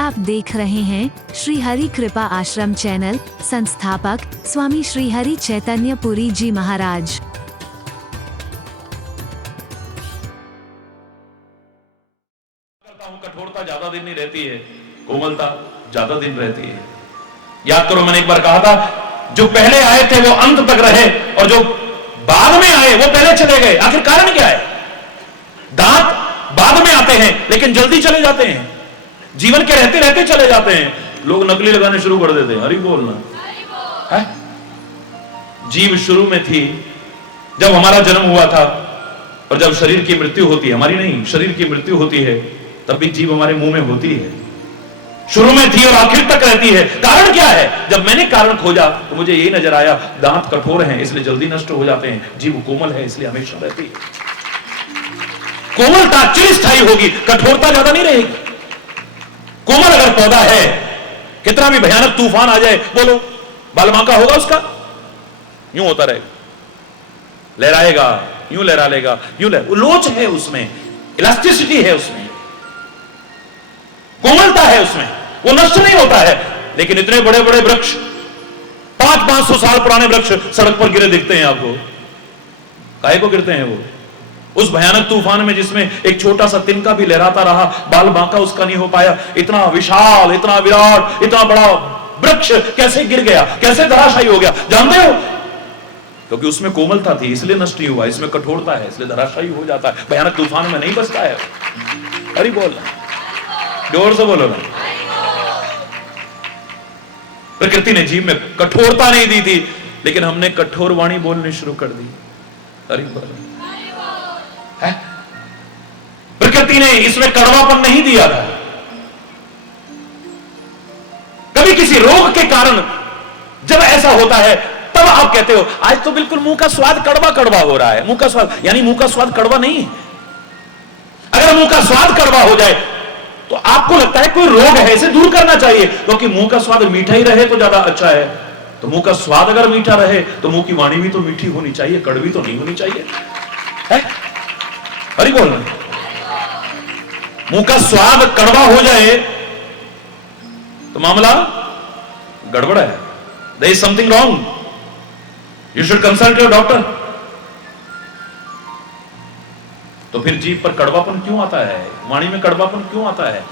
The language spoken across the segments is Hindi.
आप देख रहे हैं श्री हरि कृपा आश्रम चैनल। संस्थापक स्वामी श्री हरि चैतन्य पुरी जी महाराज। कठोरता ज्यादा दिन नहीं रहती है, कोमलता ज्यादा दिन रहती है। याद करो, मैंने एक बार कहा था, जो पहले आए थे वो अंत तक रहे और जो बाद में आए वो पहले चले गए। आखिर कारण क्या है? दांत बाद में आते हैं लेकिन जल्दी चले जाते हैं, जीवन के रहते रहते चले जाते हैं। लोग नकली लगाने शुरू कर देते हैं। हरि बोलना है। जीव शुरू में थी, जब हमारा जन्म हुआ था, और जब शरीर की मृत्यु होती है, हमारी नहीं, शरीर की मृत्यु होती है, तब भी जीव हमारे मुंह में होती है। शुरू में थी और आखिर तक रहती है। कारण क्या है? जब मैंने कारण खोजा तो मुझे यही नजर आया, दांत कठोर हैं इसलिए जल्दी नष्ट हो जाते हैं, जीव कोमल है इसलिए हमेशा रहती है। कोमलता चिरस्थायी होगी, कठोरता ज्यादा नहीं रहेगी। कोमल अगर पौधा है, कितना भी भयानक तूफान आ जाए, बोलो बालमाका होगा उसका, यूं होता रहेगा, लहराएगा, यूं लहरा लेगा, यूं लोच है उसमें, इलास्टिसिटी है उसमें, कोमलता है उसमें, वो नष्ट नहीं होता है। लेकिन इतने बड़े बड़े वृक्ष, 500-500 साल पुराने वृक्ष सड़क पर गिरे दिखते हैं आपको। काहे को गिरते हैं वो? उस भयानक तूफान में जिसमें एक छोटा सा तिनका भी लहराता रहा, बाल बांका उसका नहीं हो पाया। इतना विशाल, इतना विराट, इतना बड़ा वृक्ष कैसे गिर गया, कैसे धराशायी हो गया? जानते हो? क्योंकि उसमें कोमलता थी इसलिए नष्ट नहीं हुआ, इसमें कठोरता है इसलिए धराशायी हो जाता है, भयानक तूफान में नहीं बचता है। अरे बोल, जोर से बोलो ना। प्रकृति ने जीव में कठोरता नहीं दी थी, लेकिन हमने कठोर वाणी बोलनी शुरू कर दी। अरे बोलो, है? प्रकृति ने इसमें कड़वापन नहीं दिया था। कभी किसी रोग के कारण जब ऐसा होता है, तब आप कहते हो आज तो बिल्कुल मुंह का स्वाद कड़वा कड़वा हो रहा है। मुंह का स्वाद यानी मुंह का स्वाद कड़वा नहीं है। अगर मुंह का स्वाद कड़वा हो जाए तो आपको लगता है कोई रोग है, इसे दूर करना चाहिए, क्योंकि मुंह का स्वाद मीठा ही रहे तो ज्यादा अच्छा है। तो मुंह का स्वाद अगर मीठा रहे तो मुंह की वाणी भी तो मीठी होनी चाहिए, कड़वी तो नहीं होनी चाहिए, है? अरे बोलना, मुंह का स्वाद कड़वा हो जाए तो मामला गड़बड़ है। There is something wrong, you should consult your doctor. तो फिर जीभ पर कड़वापन क्यों आता है? वाणी में कड़वापन क्यों आता है?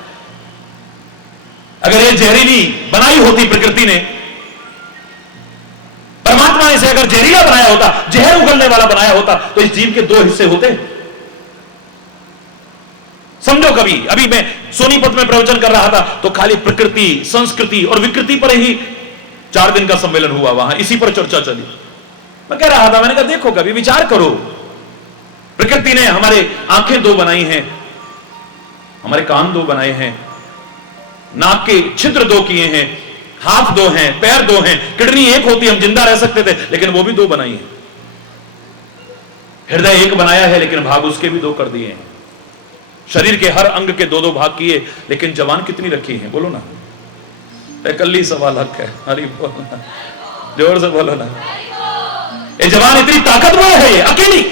अगर ये जहरीली बनाई होती प्रकृति ने, परमात्मा ने इसे अगर जहरीला बनाया होता, जहर उगलने वाला बनाया होता, तो इस जीव के 2 हिस्से होते। समझो, कभी अभी मैं सोनीपत में प्रवचन कर रहा था तो खाली प्रकृति, संस्कृति और विकृति पर ही 4 दिन का सम्मेलन हुआ, वहां इसी पर चर्चा चली। मैं कह रहा था, मैंने कहा देखो, कभी विचार करो, प्रकृति ने हमारे आंखें 2 बनाई हैं, हमारे कान 2 बनाए हैं, नाक के छिद्र 2 किए हैं, हाथ 2 हैं, पैर 2 हैं, किडनी 1 होती हम जिंदा रह सकते थे, लेकिन वो भी 2 बनाई है। हृदय 1 बनाया है लेकिन भाग उसके भी 2 कर दिए हैं। शरीर के हर अंग के 2-2 भाग किए, लेकिन जवान कितनी रखी है? बोलो ना, कल्ली 1.25 लाख है। अरे बोलो ना, जोर से बोलो ना। ये जवान इतनी ताकतवर है, ये अकेली,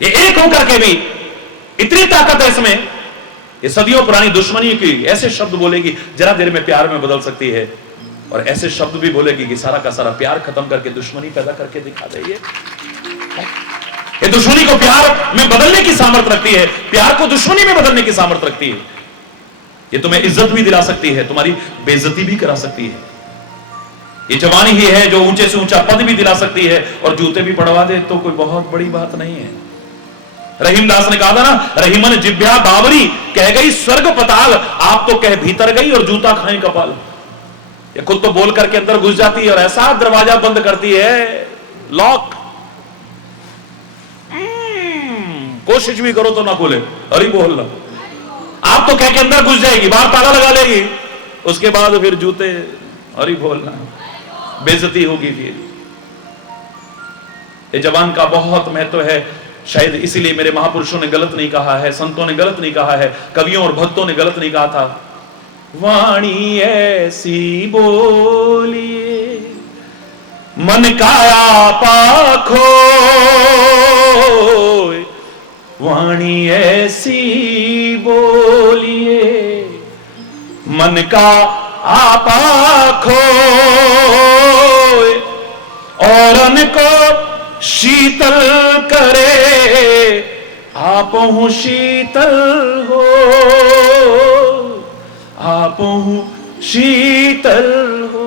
ये एक होकर के भी इतनी ताकत है इसमें। ये सदियों पुरानी दुश्मनी की ऐसे शब्द बोलेगी, जरा देर में प्यार में बदल सकती है, और ऐसे शब्द भी बोलेगी कि सारा का सारा प्यार खत्म करके दुश्मनी पैदा करके दिखा दे। ये दुश्मनी को प्यार में बदलने की सामर्थ्य रखती है, प्यार को दुश्मनी में बदलने की सामर्थ्य रखती है। ये तुम्हें इज्जत भी दिला सकती है, तुम्हारी बेइज्जती भी करा सकती है। ये जवानी ही है जो ऊंचे से ऊंचा पद भी दिला सकती है, और जूते भी पड़वा दे तो कोई बहुत बड़ी बात नहीं है। रहीमदास ने कहा था ना, रहीमन जिब्या बावरी, कह गई स्वर्ग पताल, आप तो कह भीतर गई और जूता खाए कपाल। ये खुद तो बोल करके अंदर घुस जाती है और ऐसा दरवाजा बंद करती है, लॉक, कोशिश भी करो तो ना खोले। अरे बोलना, आप तो कह के अंदर घुस जाएगी, बाहर ताला लगा लेगी, उसके बाद फिर जूते। अरे बोलना, बेइज्जती होगी फिर। ये जवान का बहुत महत्व है। शायद इसीलिए मेरे महापुरुषों ने गलत नहीं कहा है, संतों ने गलत नहीं कहा है, कवियों और भक्तों ने गलत नहीं कहा था। वाणी ऐसी बोलिए मन का आपा खोए, वाणी ऐसी बोलिए, मन का आपा खोए, औरन को शीतल करे, आपहु शीतल हो, आपहु शीतल हो।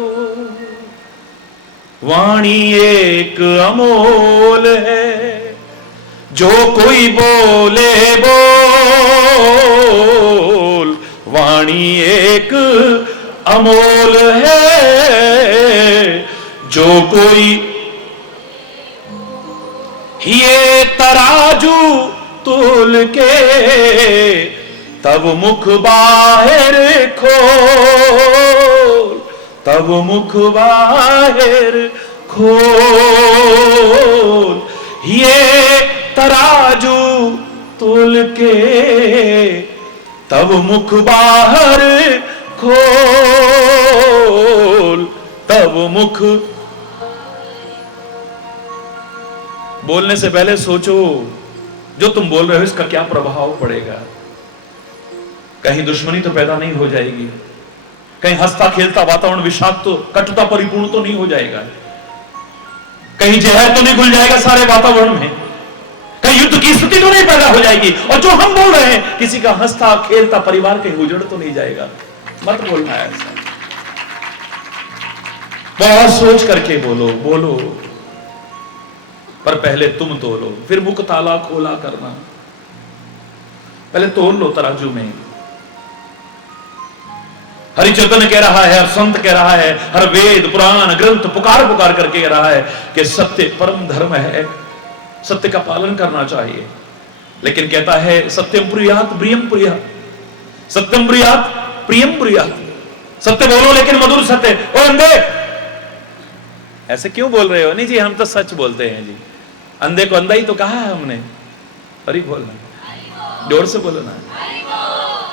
वाणी एक अमोल है, जो कोई बोले बोल। वाणी एक अमोल है, जो कोई ये तराजू तोल के, तब मुख बाहर खोल, तब मुख बाहर खोल। ये तराजू तोल के, तब मुख बाहर खोल, तब मुख। बोलने से पहले सोचो जो तुम बोल रहे हो इसका क्या प्रभाव पड़ेगा। कहीं दुश्मनी तो पैदा नहीं हो जाएगी, कहीं हंसता खेलता वातावरण विषाक्त तो कटुता परिपूर्ण तो नहीं हो जाएगा, कहीं जहर तो नहीं घुल जाएगा सारे वातावरण में, कहीं युद्ध की स्थिति तो नहीं पैदा हो जाएगी। और जो हम बोल रहे हैं किसी का हंसता खेलता परिवार कहीं उजड़ तो नहीं जाएगा। मत बोलना है ऐसा, बहुत सोच करके बोलो, बोलो, पर पहले तुम तोलो, फिर मुख ताला खोला करना। पहले तोल लो तराजू में। हरिचंदन कह रहा है, हर संत कह रहा है, हर वेद पुराण ग्रंथ पुकार पुकार करके कह रहा है कि सत्य परम धर्म है, सत्य का पालन करना चाहिए। लेकिन कहता है सत्यम प्रियात प्रियम प्रिया, सत्यम प्रियात प्रियम प्रिया। सत्य बोलो लेकिन मधुर सत्य। ओ अंधे, ऐसे क्यों बोल रहे हो? नहीं जी हम तो सच बोलते हैं जी। अंधे को अंधा ही तो कहा है हमने। हरि बोलना, जोर से बोलो ना।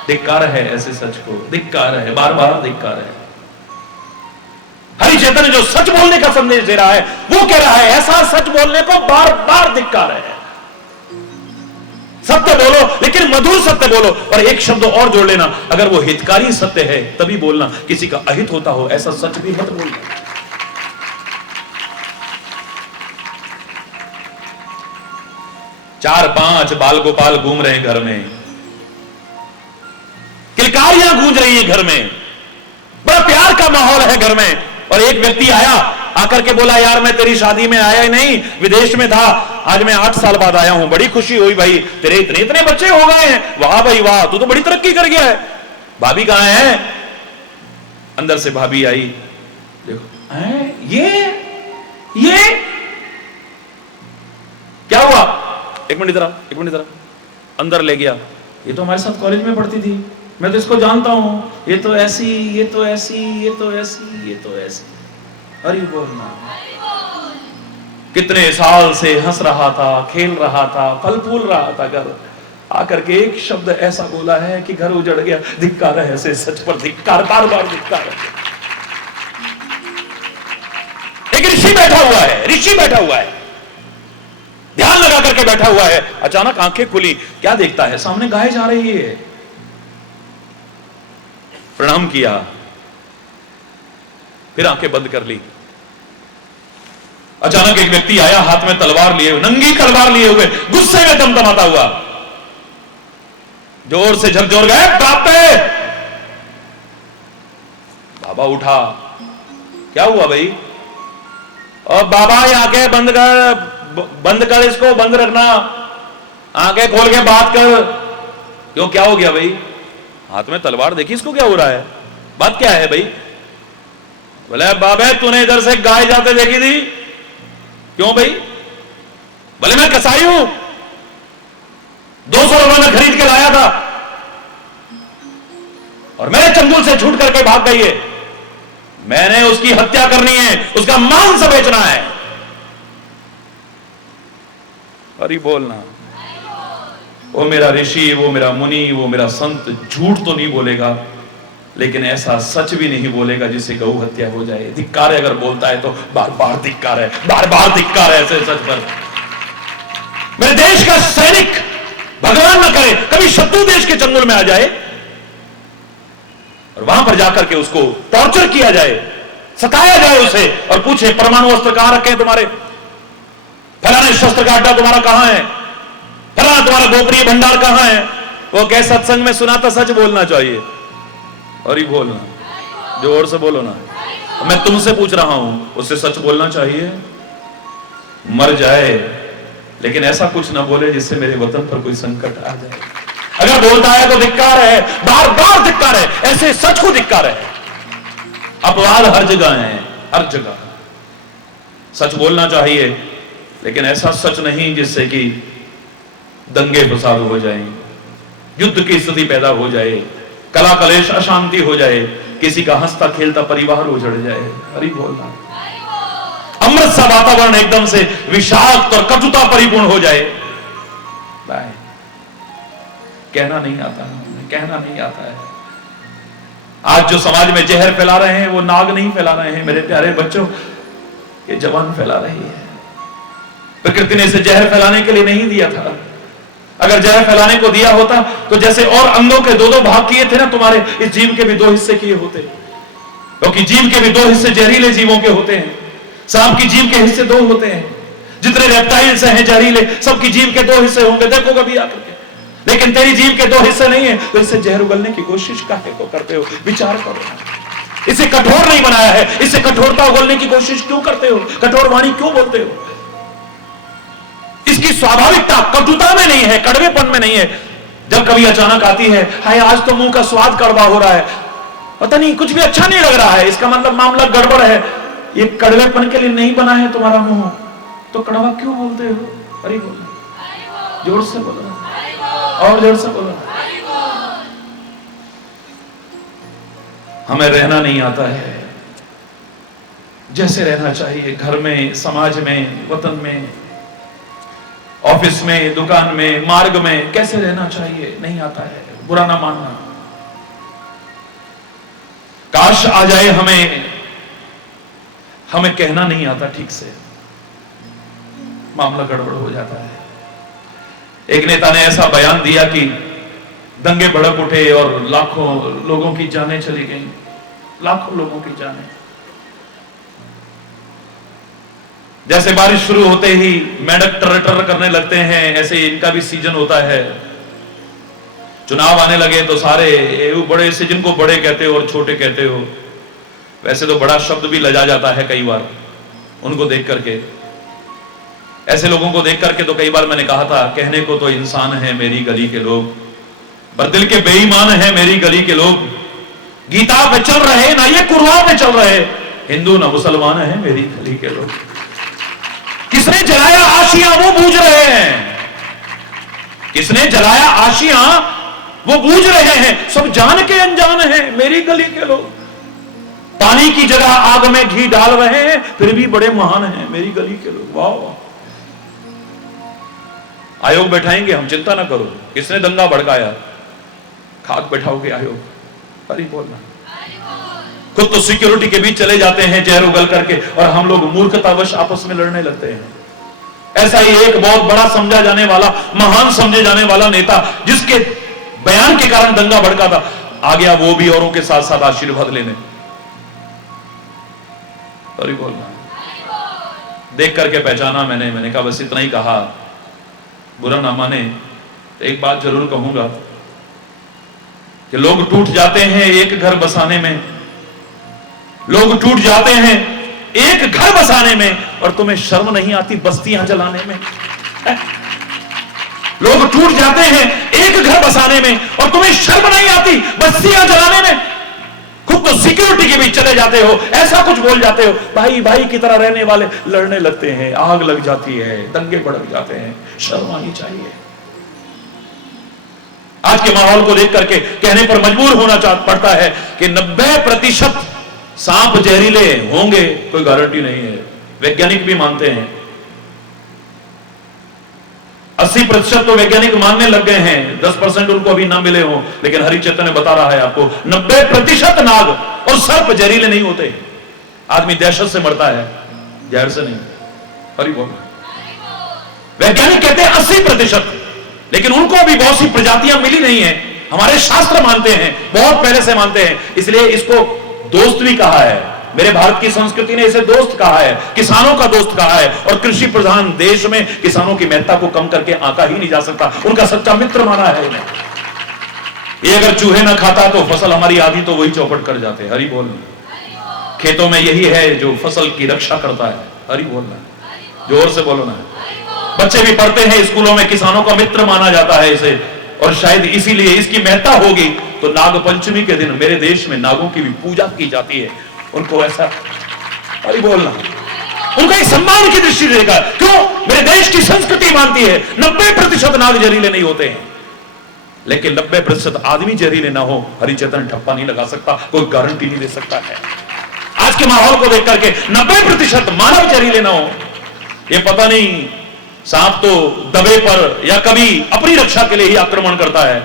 धिक्कार है ऐसे सच को, धिक्कार है, बार बार धिक्कार है। हरि चैतन्य जो सच बोलने का संदेश दे रहा है वो कह रहा है ऐसा सच बोलने को बार बार धिक्कार है। सत्य बोलो लेकिन मधुर सत्य बोलो। और एक शब्द और जोड़ लेना, अगर वो हितकारी सत्य है तभी बोलना, किसी का अहित होता हो ऐसा सच भी मत बोलना। चार पांच बाल गोपाल घूम रहे हैं घर में, किलकारियां गूंज रही है घर में, बड़ा प्यार का माहौल है घर में। और एक व्यक्ति आया, आकर के बोला यार मैं तेरी शादी में आया ही नहीं, विदेश में था, आज मैं 8 साल बाद आया हूं, बड़ी खुशी हुई भाई, तेरे इतने इतने बच्चे हो गए हैं, वाह भाई वाह, तू तो बड़ी तरक्की कर गया है। भाभी कहां है? अंदर से भाभी आई, देखो ये क्या हुआ? एक मिनट इधर, एक मिनट इधर। अंदर ले गया, ये तो हमारे साथ कॉलेज में पढ़ती थी, मैं तो इसको जानता हूं, ये तो ऐसी, ये तो ऐसी, ये तो ऐसी, ये तो ऐसी। अरे बोलना, कितने साल से हंस रहा था, खेल रहा था, फल फूल रहा था घर, आकर के एक शब्द ऐसा बोला है कि घर उजड़ गया। धिक्कार है ऐसे सच पर, धिक्कार, बार बार धिक्कार है। एक ऋषि बैठा हुआ है, ऋषि बैठा हुआ है, ध्यान लगा करके बैठा हुआ है। अचानक आंखें खुली, क्या देखता है? सामने गाय जा रही है। प्रणाम किया, फिर आंखें बंद कर ली। अचानक एक व्यक्ति आया, हाथ में तलवार लिए हुए, नंगी तलवार लिए हुए, गुस्से में तमतमाता हुआ, जोर से झकझोर गए, बाप पे। बाबा उठा, क्या हुआ भाई? और बाबा ये आंखें बंद कर, बंद कर, इसको बंद रखना, आंखें खोल के बात कर। क्यों, क्या हो गया भाई? हाथ में तलवार देखी, इसको क्या हो रहा है? बात क्या है भाई? बोले बाबे तूने इधर से गाय जाते देखी थी? क्यों भाई? बोले मैं कसाई हूं, 200 रुपए में खरीद के लाया था और मेरे चंगुल से छूट करके भाग गई है, मैंने उसकी हत्या करनी है, उसका मांस बेचना है। अरे बोलना, वो मेरा ऋषि, वो मेरा मुनि, वो मेरा संत झूठ तो नहीं बोलेगा, लेकिन ऐसा सच भी नहीं बोलेगा जिससे गौ हत्या हो जाए। धिक्कार है, अगर बोलता है तो बार बार धिक्कार है, बार बार धिक्कार है ऐसे सच पर। मेरे देश का सैनिक भगवान न करे कभी शत्रु देश के चंगुल में आ जाए और वहां पर जाकर के उसको टॉर्चर किया जाए, सताया जाए उसे, और पूछे परमाणु अस्त्र कहां रखे हैं तुम्हारे, फलाने शस्त्र का अड्डा तुम्हारा कहां है, फलाना तुम्हारा गोपनीय भंडार कहां है। वो कह सत्संग में सुना था सच बोलना चाहिए, और ही बोलना, जोर से बोलो ना। मैं तुमसे पूछ रहा हूं, उससे सच बोलना चाहिए, मर जाए लेकिन ऐसा कुछ ना बोले जिससे मेरे वतन पर कोई संकट आ जाए। अगर बोलता है तो धिक्कार है, बार बार धिक्कार है, ऐसे सच को धिक्कार है। अपवाद हर जगह है, हर जगह सच बोलना चाहिए, लेकिन ऐसा सच नहीं जिससे कि दंगे फसाद हो जाएं, युद्ध की स्थिति पैदा हो जाए, कला कलेश अशांति हो जाए, किसी का हंसता खेलता परिवार उजड़ जाए। हरि बोलना। अमृत सा वातावरण एकदम से विषाक्त और कटुता परिपूर्ण हो जाए। कहना नहीं आता, कहना नहीं आता है। आज जो समाज में जहर फैला रहे हैं वो नाग नहीं फैला रहे हैं मेरे प्यारे बच्चों, ये जवान फैला रही है। प्रकृति ने इसे जहर फैलाने के लिए नहीं दिया था। अगर जहर फैलाने को दिया होता तो जैसे और अंगों के दो दो भाग किए थे ना तुम्हारे, इस जीव के भी दो हिस्से किए होते, क्योंकि जीव के भी दो हिस्से जहरीले जीवों के होते हैं। सांप की जीव के हिस्से दो होते हैं, जितने रेप्टाइल्स हैं जहरीले, सबकी जीव के दो हिस्से होंगे, देखो कभी आकर के। लेकिन तेरी जीव के दो हिस्से नहीं है, तो इससे जहर उगलने की कोशिश काहे को करते हो? विचार करो। इसे कठोर नहीं बनाया है, इससे कठोरता उगलने की कोशिश क्यों करते हो? कठोर वाणी क्यों बोलते हो? इसकी स्वाभाविकता कटुता में नहीं है, कड़वेपन में नहीं है। जब कभी अचानक आती है, हाय आज तो मुंह का स्वाद कड़वा हो रहा है, पता नहीं कुछ भी अच्छा नहीं लग रहा है, इसका मतलब मामला गड़बड़ है। ये कड़वेपन के लिए नहीं बना है तुम्हारा मुंह, तो कड़वा क्यों बोलते हो? अरे बोलो, जोर से बोलो, और जोर से बोलो। हमें रहना नहीं आता है जैसे रहना चाहिए, घर में, समाज में, वतन में, ऑफिस में, दुकान में, मार्ग में कैसे रहना चाहिए नहीं आता है। बुरा ना मानना। काश आ जाए हमें कहना नहीं आता ठीक से, मामला गड़बड़ हो जाता है। एक नेता ने ऐसा बयान दिया कि दंगे भड़क उठे और लाखों लोगों की जानें चली गईं, लाखों लोगों की जानें। जैसे बारिश शुरू होते ही मेंढक टर टर करने लगते हैं, ऐसे इनका भी सीजन होता है। चुनाव आने लगे तो सारे बड़े से, जिनको बड़े कहते हो और छोटे कहते हो, वैसे तो बड़ा शब्द भी लजा जाता है कई बार उनको देख करके। ऐसे लोगों को देख करके तो कई बार मैंने कहा था, कहने को तो इंसान है मेरी गली के लोग, पर दिल के बेईमान है मेरी गली के लोग। गीता पे चल रहे ना ये कुरान पे चल रहे, हिंदू ना मुसलमान है मेरी गली के लोग। किसने जलाया आशियां वो बूझ रहे हैं, किसने जलाया आशियां वो बूझ रहे हैं, सब जान के अनजान है मेरी गली के लोग। पानी की जगह आग में घी डाल रहे हैं, फिर भी बड़े महान हैं मेरी गली के लोग। वाह वाह। आयोग बैठाएंगे हम, चिंता ना करो। किसने दंगा भड़काया, खाक बैठाओगे आयोग। अरे बोलना। खुद तो सिक्योरिटी के बीच चले जाते हैं जहर उगल करके, और हम लोग मूर्खतावश आपस में लड़ने लगते हैं। ऐसा ही एक बहुत बड़ा समझा जाने वाला, महान समझे जाने वाला नेता, जिसके बयान के कारण दंगा भड़का था, आ गया वो भी औरों के साथ साथ आशीर्वाद लेने। सॉरी बोलना। देख करके पहचाना मैंने कहा बस इतना ही कहा, बुरा ना माने। एक बात जरूर कहूंगा कि लोग टूट जाते हैं एक घर बसाने में, लोग टूट जाते हैं एक घर बसाने में, और तुम्हें शर्म नहीं आती बस्तियां जलाने में? लोग टूट जाते हैं एक घर बसाने में, और तुम्हें शर्म नहीं आती बस्तियां जलाने में? खुद तो सिक्योरिटी के बीच चले जाते हो, ऐसा कुछ बोल जाते हो, भाई भाई की तरह रहने वाले लड़ने लगते हैं, आग लग जाती है, दंगे भड़क जाते हैं। शर्म आनी चाहिए। आज के माहौल को देख करके कहने पर मजबूर होना पड़ता है कि 90% सांप जहरीले होंगे, कोई गारंटी नहीं है। वैज्ञानिक भी मानते हैं। 80% तो वैज्ञानिक मानने लग गए हैं, 10% उनको अभी ना मिले हो, लेकिन हरि चैतन्य बता रहा है आपको 90% नाग और सर्प जहरीले नहीं होते। आदमी दहशत से मरता है, जहर से नहीं। हरि बोल। वैज्ञानिक कहते हैं 80%, लेकिन उनको अभी बहुत सी प्रजातियां मिली नहीं है। हमारे शास्त्र मानते हैं, बहुत पहले से मानते हैं, इसलिए इसको दोस्त भी कहा है। मेरे भारत की संस्कृति ने इसे दोस्त कहा है, किसानों का दोस्त कहा है। और कृषि प्रधान देश में किसानों की महत्ता को कम करके आंका ही नहीं जा सकता, उनका सच्चा मित्र माना है इन्हें। ये अगर चूहे ना खाता तो फसल हमारी आधी तो वही चौपट कर जाते। हरि बोल। खेतों में यही है जो फसल की रक्षा करता है। हरि बोलना, जोर से बोलो ना। बच्चे भी पढ़ते हैं स्कूलों में, किसानों का मित्र माना जाता है इसे। और शायद इसीलिए इसकी महत्ता होगी तो नाग पंचमी के दिन मेरे देश में नागों की भी पूजा की जाती है। उनको ऐसा, हरि बोलना, उनका एक सम्मान की दृष्टि देगा। क्यों? मेरे देश की संस्कृति मानती है 90% नाग जहरीले नहीं होते हैं, लेकिन 90% आदमी जहरीले ना हो, हरिचेतन ठप्पा नहीं लगा सकता, कोई गारंटी नहीं दे सकता है। आज के माहौल को देख करके 90% मानव जहरीले ना हो। ये पता नहीं, सांप तो दबे पर या कभी अपनी रक्षा के लिए ही आक्रमण करता है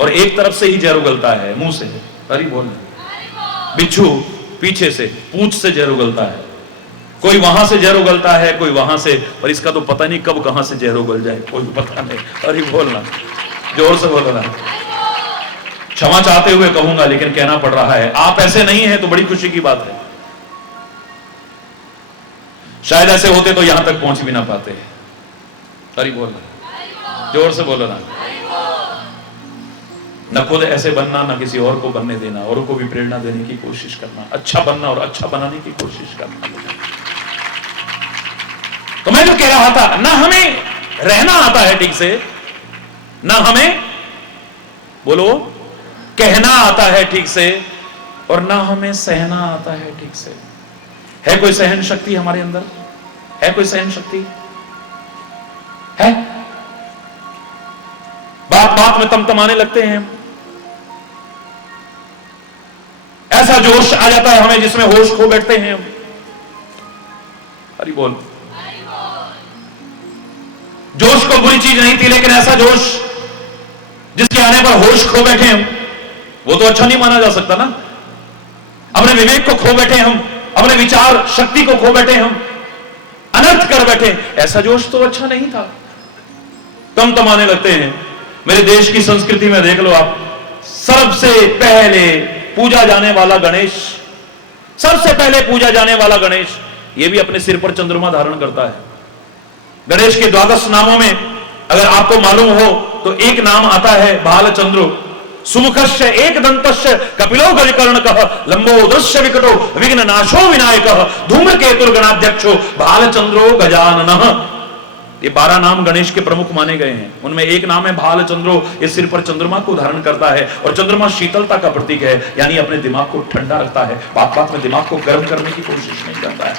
और एक तरफ से ही जहर उगलता है, मुंह से। हरि बोलना। बिच्छू पीछे से, पूंछ से जहर उगलता है। कोई वहां से जहर उगलता है, कोई वहां से, पर इसका तो पता नहीं कब कहां से जहर उगल जाए, कोई पता नहीं। हरि बोलना, जोर से बोलना। क्षमा चाहते हुए कहूंगा, लेकिन कहना पड़ रहा है। आप ऐसे नहीं हैं तो बड़ी खुशी की बात है। शायद ऐसे होते तो यहां तक पहुंच भी ना पाते। हरि बोलना, जोर से बोलो ना। न खुद ऐसे बनना, न किसी और को बनने देना, औरों को भी प्रेरणा देने की कोशिश करना, अच्छा बनना और अच्छा बनाने की कोशिश करना। तो मैं जो कह रहा था, ना हमें रहना आता है ठीक से, ना हमें, बोलो, कहना आता है ठीक से, और ना हमें सहना आता है ठीक से। है कोई सहन शक्ति हमारे अंदर? है कोई सहन शक्ति? है? बात बात में तमतमाने लगते हैं, ऐसा जोश आ जाता है हमें जिसमें होश खो बैठते हैं। हरि बोल। जोश को बुरी चीज नहीं थी, लेकिन ऐसा जोश जिसके आने पर होश खो बैठे हम, वो तो अच्छा नहीं माना जा सकता ना। अपने विवेक को खो बैठे हम, अपने विचार शक्ति को खो बैठे हम, अनर्थ कर बैठे, ऐसा जोश तो अच्छा नहीं था। कम तमाने लगते हैं। मेरे देश की संस्कृति में देख लो आप, सबसे पहले पूजा जाने वाला गणेश, सबसे पहले पूजा जाने वाला गणेश, यह भी अपने सिर पर चंद्रमा धारण करता है। गणेश के 12 नामों में अगर आपको मालूम हो तो एक नाम आता है भालचंद्रो। सुमुखस्य एक दंतस्य कपिलो गजकर्णकः लंबो दृश्य विकटो विघ्न नाशो विनायकः धूम्रकेतुर्गणाध्यक्षो भालचंद्रो गजाननः। ये 12 नाम गणेश के प्रमुख माने गए हैं। उनमें एक नाम है भालचंद्रो। इस सिर पर चंद्रमा को धारण करता है और चंद्रमा शीतलता का प्रतीक है, यानी अपने दिमाग को ठंडा रखता है, बात बात में दिमाग को गर्म करने की कोशिश नहीं करता है।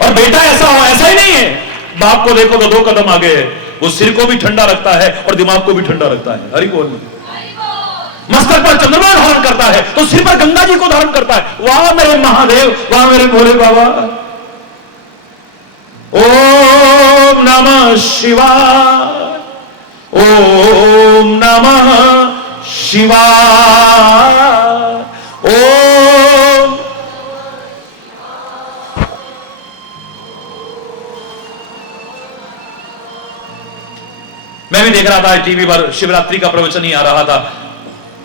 और बेटा ऐसा हो, ऐसा ही नहीं है, बाप को देखो तो 2 कदम आगे है, वो सिर को भी ठंडा रखता है और दिमाग को भी ठंडा रखता है। हरि बोल। मस्तक पर चंद्रमा धारण करता है तो सिर पर गंगा जी को धारण करता है। वाह मेरे महादेव, वाह मेरे भोले बाबा। ओम नमः शिवाय, ओम नमः शिवाय, ओम। मैं भी देख रहा था टीवी पर, शिवरात्रि का प्रवचन ही आ रहा था,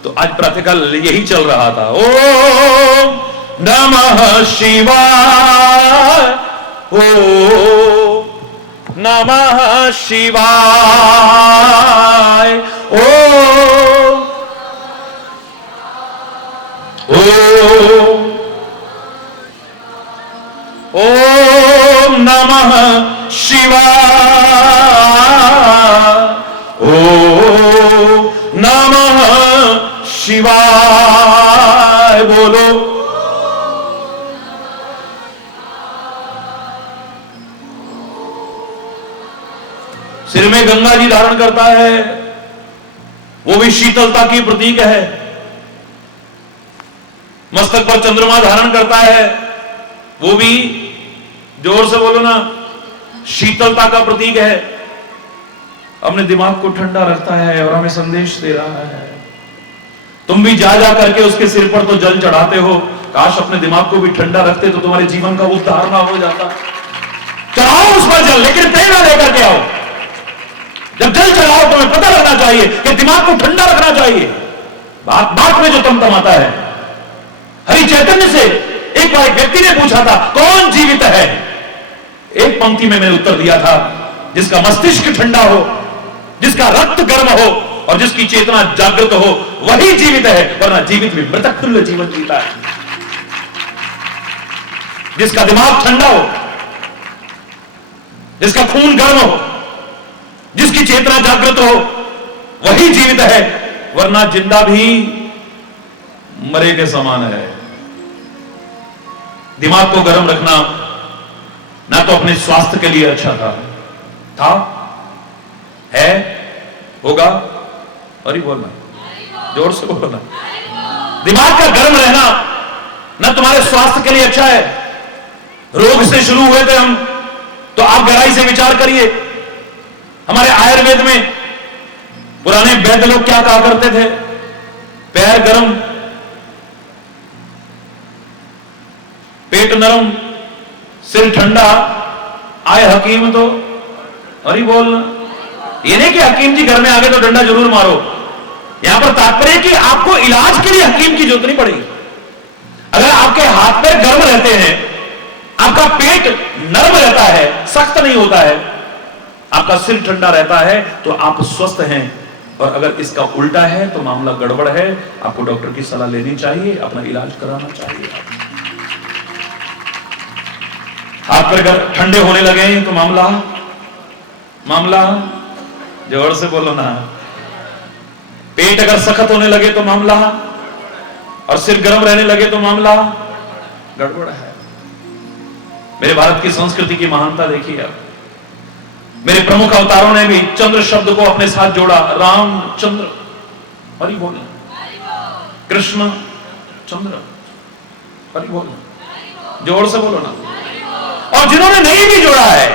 तो आज प्रातःकाल यही चल रहा था। ओम नमः शिवाय, ओम नमः शिवाय, ओम ओम ओम नमः शिवाय, ओम नमः शिवाय। बोलो। सिर में गंगा जी धारण करता है, वो भी शीतलता की प्रतीक है। मस्तक पर चंद्रमा धारण करता है, वो भी, जोर से बोलो ना, शीतलता का प्रतीक है। अपने दिमाग को ठंडा रखता है और हमें संदेश दे रहा है। तुम भी जा जा करके उसके सिर पर तो जल चढ़ाते हो, काश अपने दिमाग को भी ठंडा रखते तो तुम्हारे जीवन का उद्धार ना हो जाता। चढ़ाओ उस पर जल, लेकिन प्रेरणा लेकर के आओ। जब जल चढ़ाओ तो हमें पता लगना चाहिए कि दिमाग को ठंडा रखना चाहिए। बात बात में जो तमतमाता है। हरि चैतन्य से एक बार एक व्यक्ति ने पूछा था, कौन जीवित है? एक पंक्ति में मैंने उत्तर दिया था, जिसका मस्तिष्क ठंडा हो, जिसका रक्त गर्म हो और जिसकी चेतना जागृत हो, वही जीवित है, वरना जीवित भी मृतक तुल्य जीवन जीता है। जिसका दिमाग ठंडा हो, जिसका खून गर्म हो, जिसकी चेतना जागृत हो, वही जीवित है, वरना जिंदा भी मरे के समान है। दिमाग को गर्म रखना ना तो अपने स्वास्थ्य के लिए अच्छा था, है, होगा, और ही बोलना, जोर से बोलना। दिमाग का गर्म रहना ना तुम्हारे स्वास्थ्य के लिए अच्छा है। रोग से शुरू हुए थे हम, तो आप गहराई से विचार करिए। हमारे आयुर्वेद में पुराने वैद्य लोग क्या कहा करते थे? पैर गर्म, पेट नरम, सिर ठंडा, आए हकीम तो, और ही बोलना। ये नहीं कि हकीम जी घर में आ गए तो डंडा जरूर मारो। यहां पर तात्पर्य कि आपको इलाज के लिए हकीम की जरूरत नहीं पड़ेगी। अगर आपके हाथ पैर गर्म रहते हैं, आपका पेट नरम रहता है, सख्त नहीं होता है, आपका सिर ठंडा रहता है, तो आप स्वस्थ हैं। और अगर इसका उल्टा है तो मामला गड़बड़ है, आपको डॉक्टर की सलाह लेनी चाहिए, अपना इलाज कराना चाहिए। हाथ पैर ठंडे होने लगे तो मामला जोर से बोलो ना। पेट अगर सख्त होने लगे तो मामला, और सिर गर्म रहने लगे तो मामला गड़बड़ है। मेरे भारत की संस्कृति की महानता देखिए आप। मेरे प्रमुख अवतारों ने भी चंद्र शब्द को अपने साथ जोड़ा। राम चंद्र, हरि बोल, कृष्ण चंद्र, हरि बोल, जोर से बोलो ना। और जिन्होंने नहीं भी जोड़ा है,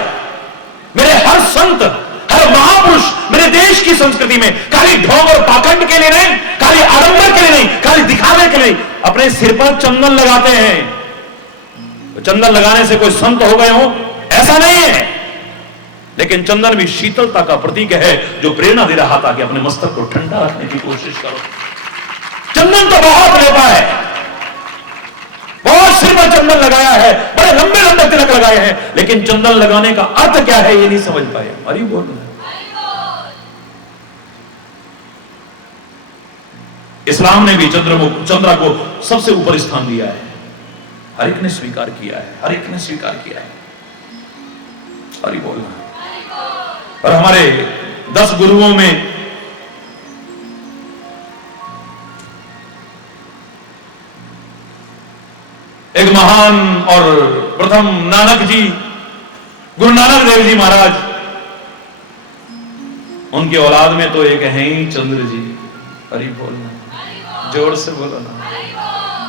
मेरे हर संत, हर महापुरुष मेरे देश की संस्कृति में खाली ढोंग और पाखंड के लिए नहीं, खाली आडंबर के लिए नहीं, खाली दिखावे के लिए अपने सिर पर चंदन लगाते हैं। तो चंदन लगाने से कोई संत हो गए हो ऐसा नहीं है, लेकिन चंदन भी शीतलता का प्रतीक है, जो प्रेरणा दे रहा था कि अपने मस्तक को ठंडा रखने की कोशिश करो। चंदन तो बहुत लेता है, बहुत सिर पर चंदन लगाया है, बड़े लंबे लंबे तिलक लगाए हैं, लेकिन चंदन लगाने का अर्थ क्या है ये नहीं समझ पाए। अरे बोल, इस्लाम ने भी चंद्र को सबसे ऊपर स्थान दिया है। हर एक ने स्वीकार किया है, हर एक ने स्वीकार किया है। अरे बोलना। और हमारे 10 गुरुओं में एक महान और प्रथम नानक जी, गुरु नानक देव जी महाराज, उनकी औलाद में तो एक है ही चंद्र जी। अरे बोलना, जोर से बोलो ना।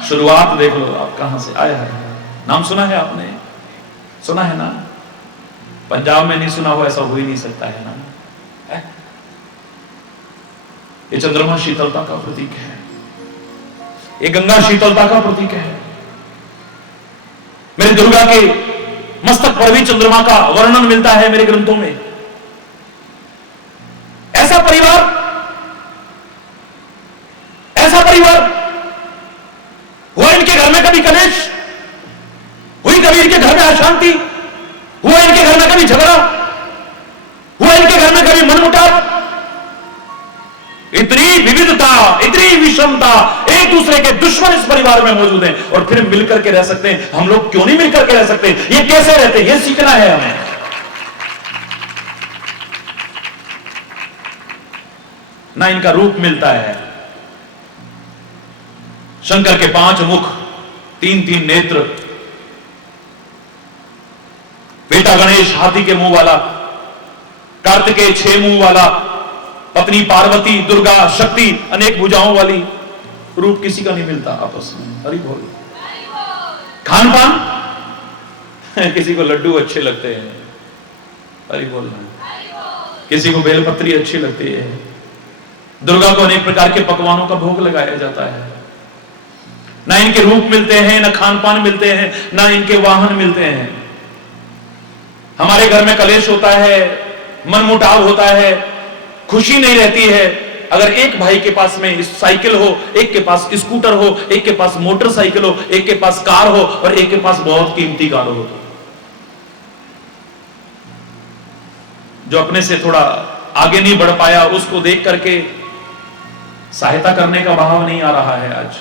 शुरुआत देख लो आप कहां से आया है। नाम सुना है आपने? सुना है ना? पंजाब में नहीं सुना हो ऐसा हो ही नहीं सकता है ना। ये चंद्रमा शीतलता का प्रतीक है, ये गंगा शीतलता का प्रतीक है। मेरी दुर्गा के मस्तक पर भी चंद्रमा का वर्णन मिलता है मेरे ग्रंथों में। ऐसा परिवार हुआ इनके घर में कभी कलेश, हुई कभी इनके घर में अशांति, हुआ इनके घर में कभी झगड़ा, हुआ इनके घर में कभी मनमुटाव। इतनी विविधता, इतनी विषमता, एक दूसरे के दुश्मन इस परिवार में मौजूद हैं और फिर मिलकर के रह सकते हैं। हम लोग क्यों नहीं मिलकर के रह सकते? ये कैसे रहते हैं ये सीखना है हमें। ना इनका रूप मिलता है, शंकर के 5 मुख, 3-3 नेत्र, बेटा गणेश हाथी के मुंह वाला, कार्तिकेय 6 मुंह वाला, पत्नी पार्वती, दुर्गा, शक्ति अनेक भुजाओं वाली। रूप किसी का नहीं मिलता आपस में। हरि बोल। खान पान किसी को लड्डू अच्छे लगते हैं, हरि बोल। किसी को बेलपत्री अच्छी लगती है। दुर्गा को अनेक प्रकार के पकवानों का भोग लगाया जाता है। ना इनके रूप मिलते हैं, ना खान पान मिलते हैं, ना इनके वाहन मिलते हैं। हमारे घर में कलेश होता है, मनमुटाव होता है, खुशी नहीं रहती है अगर एक भाई के पास में साइकिल हो, एक के पास स्कूटर हो, एक के पास मोटरसाइकिल हो, एक के पास कार हो और एक के पास बहुत कीमती कार हो। जो अपने से थोड़ा आगे नहीं बढ़ पाया उसको देख करके सहायता करने का भाव नहीं आ रहा है आज,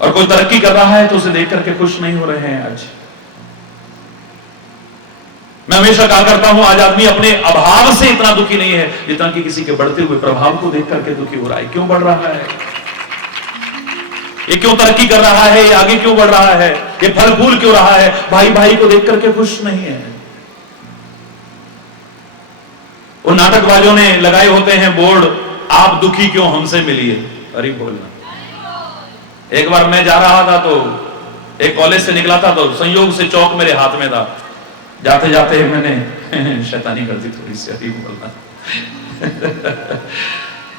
और कोई तरक्की कर रहा है तो उसे देख करके खुश नहीं हो रहे हैं आज। मैं हमेशा कहा करता हूं, आज आदमी अपने अभाव से इतना दुखी नहीं है जितना कि किसी के बढ़ते हुए प्रभाव को देख करके दुखी हो रहा है। क्यों बढ़ रहा है? ये क्यों तरक्की कर रहा है? ये आगे क्यों बढ़ रहा है? ये फल फूल क्यों रहा है? भाई भाई को देख करके खुश नहीं है। उन नाटकबाजों ने लगाए होते हैं बोर्ड, आप दुखी क्यों हमसे मिलिए। अरे बोलना, एक बार मैं जा रहा था तो एक कॉलेज से निकला था तो संयोग से चौक मेरे हाथ में था। जाते जाते मैंने शैतानी कर दी थोड़ी सी, अभी बोलना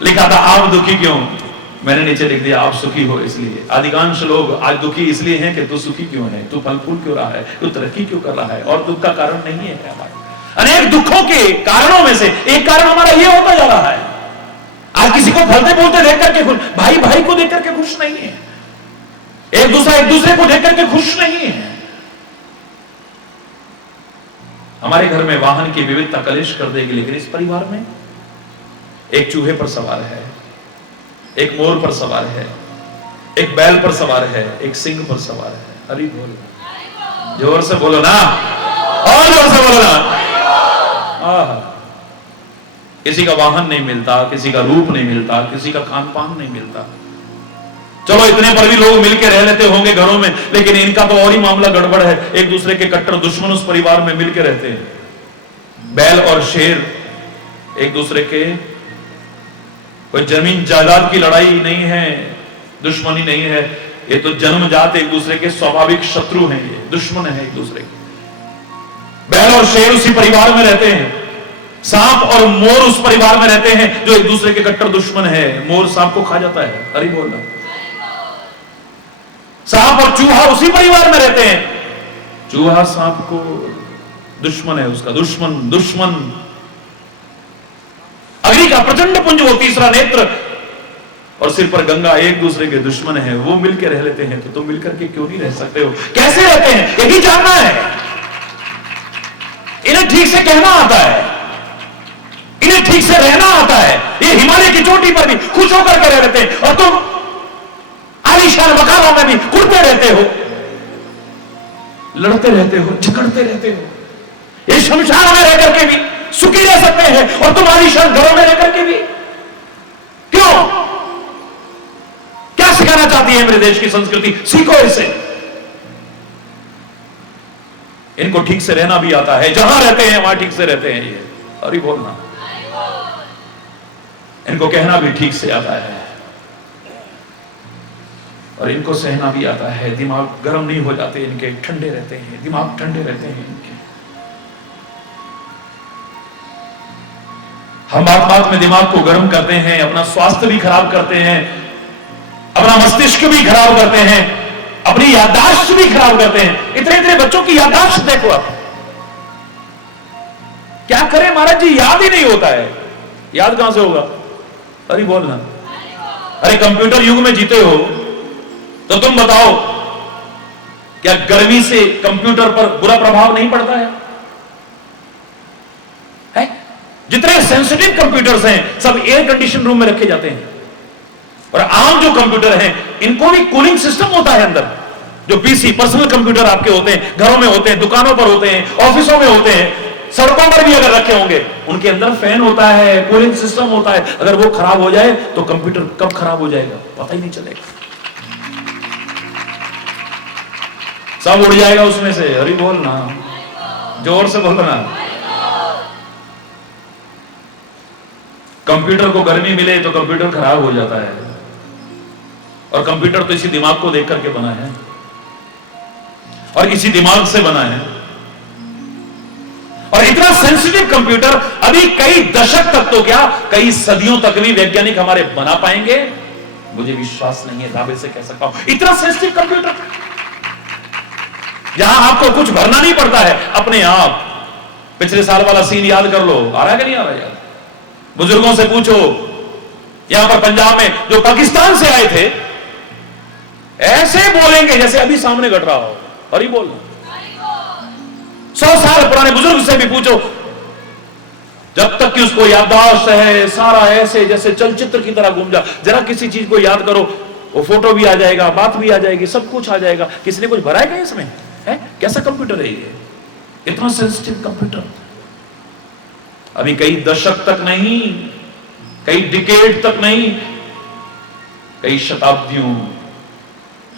लिखा था आप दुखी क्यों, मैंने नीचे लिख दिया आप सुखी हो इसलिए। अधिकांश लोग आज दुखी इसलिए हैं कि तू सुखी क्यों है, तू फल फूल क्यों रहा है, तू तरक्की क्यों कर रहा है, और दुख का कारण नहीं है हमारा। अनेक दुखों के कारणों में से एक कारण हमारा ये होता जा रहा है, आज किसी को फलते बोलते देख करके खुश, भाई भाई को देख करके खुश नहीं है, एक दूसरे को देख करके खुश नहीं है। हमारे घर में वाहन की विविधता कलेश कर देगी, लेकिन इस परिवार में एक चूहे पर सवार है, एक मोर पर सवार है, एक बैल पर सवार है, एक सिंह पर सवार है। अरे बोलो, जोर से बोलो ना, और जोर से बोलो ना। किसी का वाहन नहीं मिलता, किसी का रूप नहीं मिलता, किसी का खान पान नहीं मिलता। चलो इतने पर भी लोग मिलकर रह लेते होंगे घरों में, लेकिन इनका तो और ही मामला गड़बड़ है। एक दूसरे के कट्टर दुश्मन उस परिवार में मिलकर रहते हैं। बैल और शेर एक दूसरे के, कोई जमीन जायदाद की लड़ाई नहीं है, दुश्मनी नहीं है, ये तो जन्मजात एक दूसरे के स्वाभाविक शत्रु हैं, ये दुश्मन है एक दूसरे के। बैल और शेर उसी परिवार में रहते हैं, सांप और मोर उस परिवार में रहते हैं जो एक दूसरे के कट्टर दुश्मन है। मोर सांप को खा जाता है, हरी बोलना। सांप और चूहा उसी परिवार में रहते हैं, चूहा सांप को दुश्मन है, उसका दुश्मन। अग्नि का प्रचंड पुंज, वो तीसरा नेत्र और सिर पर गंगा एक दूसरे के दुश्मन है, वो मिलकर रह लेते हैं। तो तुम मिलकर के क्यों नहीं रह सकते हो? कैसे रहते हैं यही जानना है। इन्हें ठीक से कहना आता है, इन्हें ठीक से रहना आता है। ये हिमालय की चोटी पर भी खुश होकर के रह लेते हैं, और तुम आलीशान मकानों में भी कुड़ते रहते हो, लड़ते रहते हो, झगड़ते रहते हो। ये शमशान में रह करके भी सुखी रह सकते हैं, और तुम आलीशान घरों में रह करके भी क्यों? क्या सिखाना चाहती है मेरे देश की संस्कृति? सीखो इसे। इनको ठीक से रहना भी आता है, जहां रहते हैं वहां ठीक से रहते हैं ये। अरे बोलना, इनको कहना भी ठीक से आता है, और इनको सहना भी आता है। दिमाग गर्म नहीं हो जाते इनके, ठंडे रहते हैं, दिमाग ठंडे रहते हैं इनके। हम बात में दिमाग को गर्म करते हैं, अपना स्वास्थ्य भी खराब करते हैं, अपना मस्तिष्क भी खराब करते हैं, अपनी याददाश्त भी खराब करते हैं। इतने बच्चों की याददाश्त देखो आप, क्या करें महाराज जी, याद ही नहीं होता है। याद कहां से होगा? अरे बोलना, अरे कंप्यूटर युग में जीते हो तो तुम बताओ, क्या गर्मी से कंप्यूटर पर बुरा प्रभाव नहीं पड़ता है? जितने सेंसिटिव कंप्यूटर्स हैं सब एयर कंडीशन रूम में रखे जाते हैं, और आम जो कंप्यूटर हैं इनको भी कूलिंग सिस्टम होता है अंदर। जो पीसी पर्सनल कंप्यूटर आपके होते हैं, घरों में होते हैं, दुकानों पर होते हैं, ऑफिसों में होते हैं, सड़कों पर भी अगर रखे होंगे, उनके अंदर फैन होता है, कूलिंग सिस्टम होता है। अगर वो खराब हो जाए तो कंप्यूटर कब खराब हो जाएगा पता ही नहीं चलेगा, सब उड़ जाएगा उसमें से। अरे बोलना, जोर से बोलना। कंप्यूटर को गर्मी मिले तो कंप्यूटर खराब हो जाता है, और कंप्यूटर तो इसी दिमाग को देख करके बना है, और इसी दिमाग से बना है। और इतना सेंसिटिव कंप्यूटर अभी कई दशक तक तो क्या, कई सदियों तक भी वैज्ञानिक हमारे बना पाएंगे, मुझे विश्वास नहीं है, दावे से कह सकता हूं। इतना सेंसिटिव कंप्यूटर जहां आपको कुछ भरना नहीं पड़ता है, अपने आप पिछले साल वाला सीन याद कर लो, आ रहा है कि नहीं आ रहा याद? बुजुर्गों से पूछो, यहां पर पंजाब में जो पाकिस्तान से आए थे ऐसे बोलेंगे जैसे अभी सामने घट रहा हो, और ही बोलना। 100 साल पुराने बुजुर्ग से भी पूछो, जब तक कि उसको याददाश्त है सारा ऐसे जैसे चलचित्र की तरह घूम जा, जरा किसी चीज को याद करो, वो फोटो भी आ जाएगा, बात भी आ जाएगी, सब कुछ आ जाएगा। किसी ने कुछ भरा है क्या इसमें? है कैसा कंप्यूटर है ये? इतना सेंसिटिव कंप्यूटर। अभी कई दशक तक नहीं, कई डिकेड तक नहीं, कई शताब्दियों,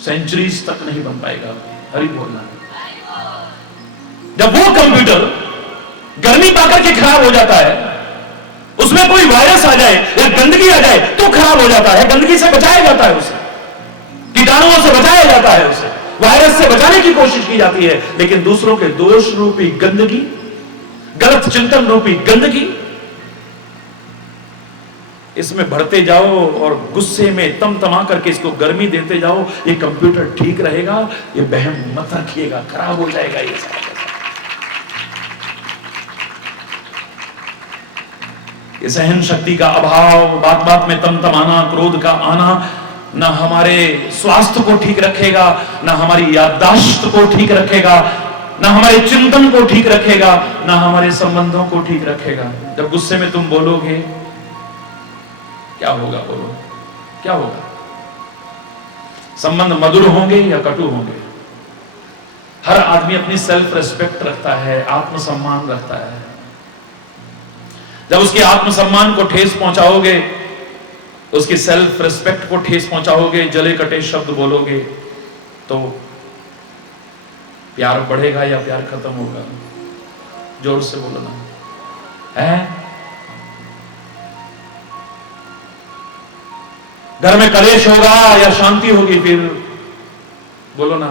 सेंचुरीज तक नहीं बन पाएगा। हरि बोलना। जब वो कंप्यूटर गर्मी पाकर के खराब हो जाता है, उसमें कोई वायरस आ जाए या गंदगी आ जाए तो खराब हो जाता है। गंदगी से बचाया जाता है उसे, कीटाणुओं से बचाया जाता है उसे, वायरस से बचाने की कोशिश की जाती है। लेकिन दूसरों के दोष रूपी गंदगी, गलत चिंतन रूपी गंदगी, इसमें भरते जाओ और गुस्से में तमा करके इसको गर्मी देते जाओ। ये कंप्यूटर ठीक रहेगा, ये बहम मत रखिएगा, खराब हो जाएगा ये सारा। ये सहन शक्ति का अभाव, बात बात में तमतमाना, क्रोध का आना, ना हमारे स्वास्थ्य को ठीक रखेगा, ना हमारी याददाश्त को ठीक रखेगा, ना हमारे चिंतन को ठीक रखेगा, ना हमारे संबंधों को ठीक रखेगा। जब गुस्से में तुम बोलोगे क्या होगा? बोलो क्या होगा? संबंध मधुर होंगे या कटु होंगे? हर आदमी अपनी सेल्फ रिस्पेक्ट रखता है, आत्मसम्मान रखता है। जब उसके आत्मसम्मान को ठेस पहुंचाओगे, उसकी सेल्फ रिस्पेक्ट को ठेस पहुंचाओगे, जले कटे शब्द बोलोगे, तो प्यार बढ़ेगा या प्यार खत्म होगा? जोर से बोलना है। घर में कलेश होगा या शांति होगी? फिर बोलो ना।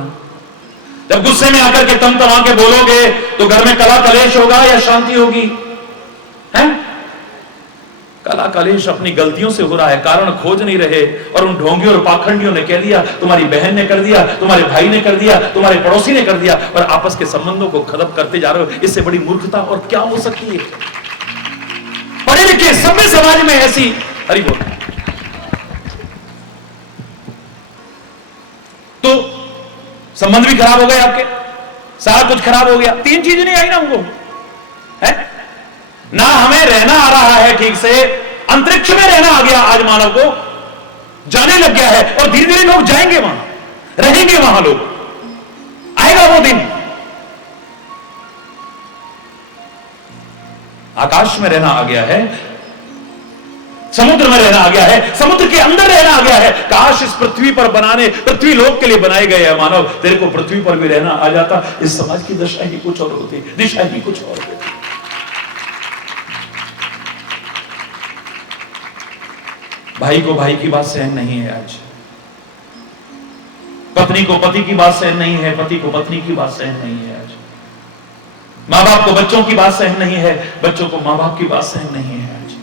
जब गुस्से में आकर के तमा के बोलोगे तो घर में कला कलेश होगा या शांति होगी? है कला कलेश अपनी गलतियों से हो रहा है, कारण खोज नहीं रहे, और उन ढोंगियों और पाखंडियों ने कह दिया, तुम्हारी बहन ने कर दिया, तुम्हारे भाई ने कर दिया, तुम्हारे पड़ोसी ने कर दिया, और आपस के संबंधों को खत्म करते जा रहे हो। इससे बड़ी मूर्खता और क्या हो सकती है? पढ़े लिखे सभ्य समाज में ऐसी, हरि बोल, तो संबंध भी खराब हो गए आपके, सारा कुछ खराब हो गया। 3 चीजें नहीं आई ना हमको, है ना हमें रहना आ रहा है ठीक से, अंतरिक्ष में रहना आ गया आज मानव को, जाने लग गया है, और धीरे धीरे लोग जाएंगे वहां, रहेंगे वहां लोग, आएगा वो दिन। आकाश में रहना आ गया है, समुद्र में रहना आ गया है, समुद्र के अंदर रहना आ गया है। काश इस पृथ्वी पर बनाने, पृथ्वी लोक के लिए बनाए गए हैं मानव, तेरे को पृथ्वी पर भी रहना आ जाता, इस समाज की दशा ही कुछ और होती, दिशा ही कुछ और होती। भाई को भाई की बात सहन नहीं है आज, पत्नी को पति की बात सहन नहीं है, पति को पत्नी की बात सहन नहीं है आज, मां बाप को बच्चों की बात सहन नहीं है, बच्चों को मां बाप की बात सहन नहीं है आज,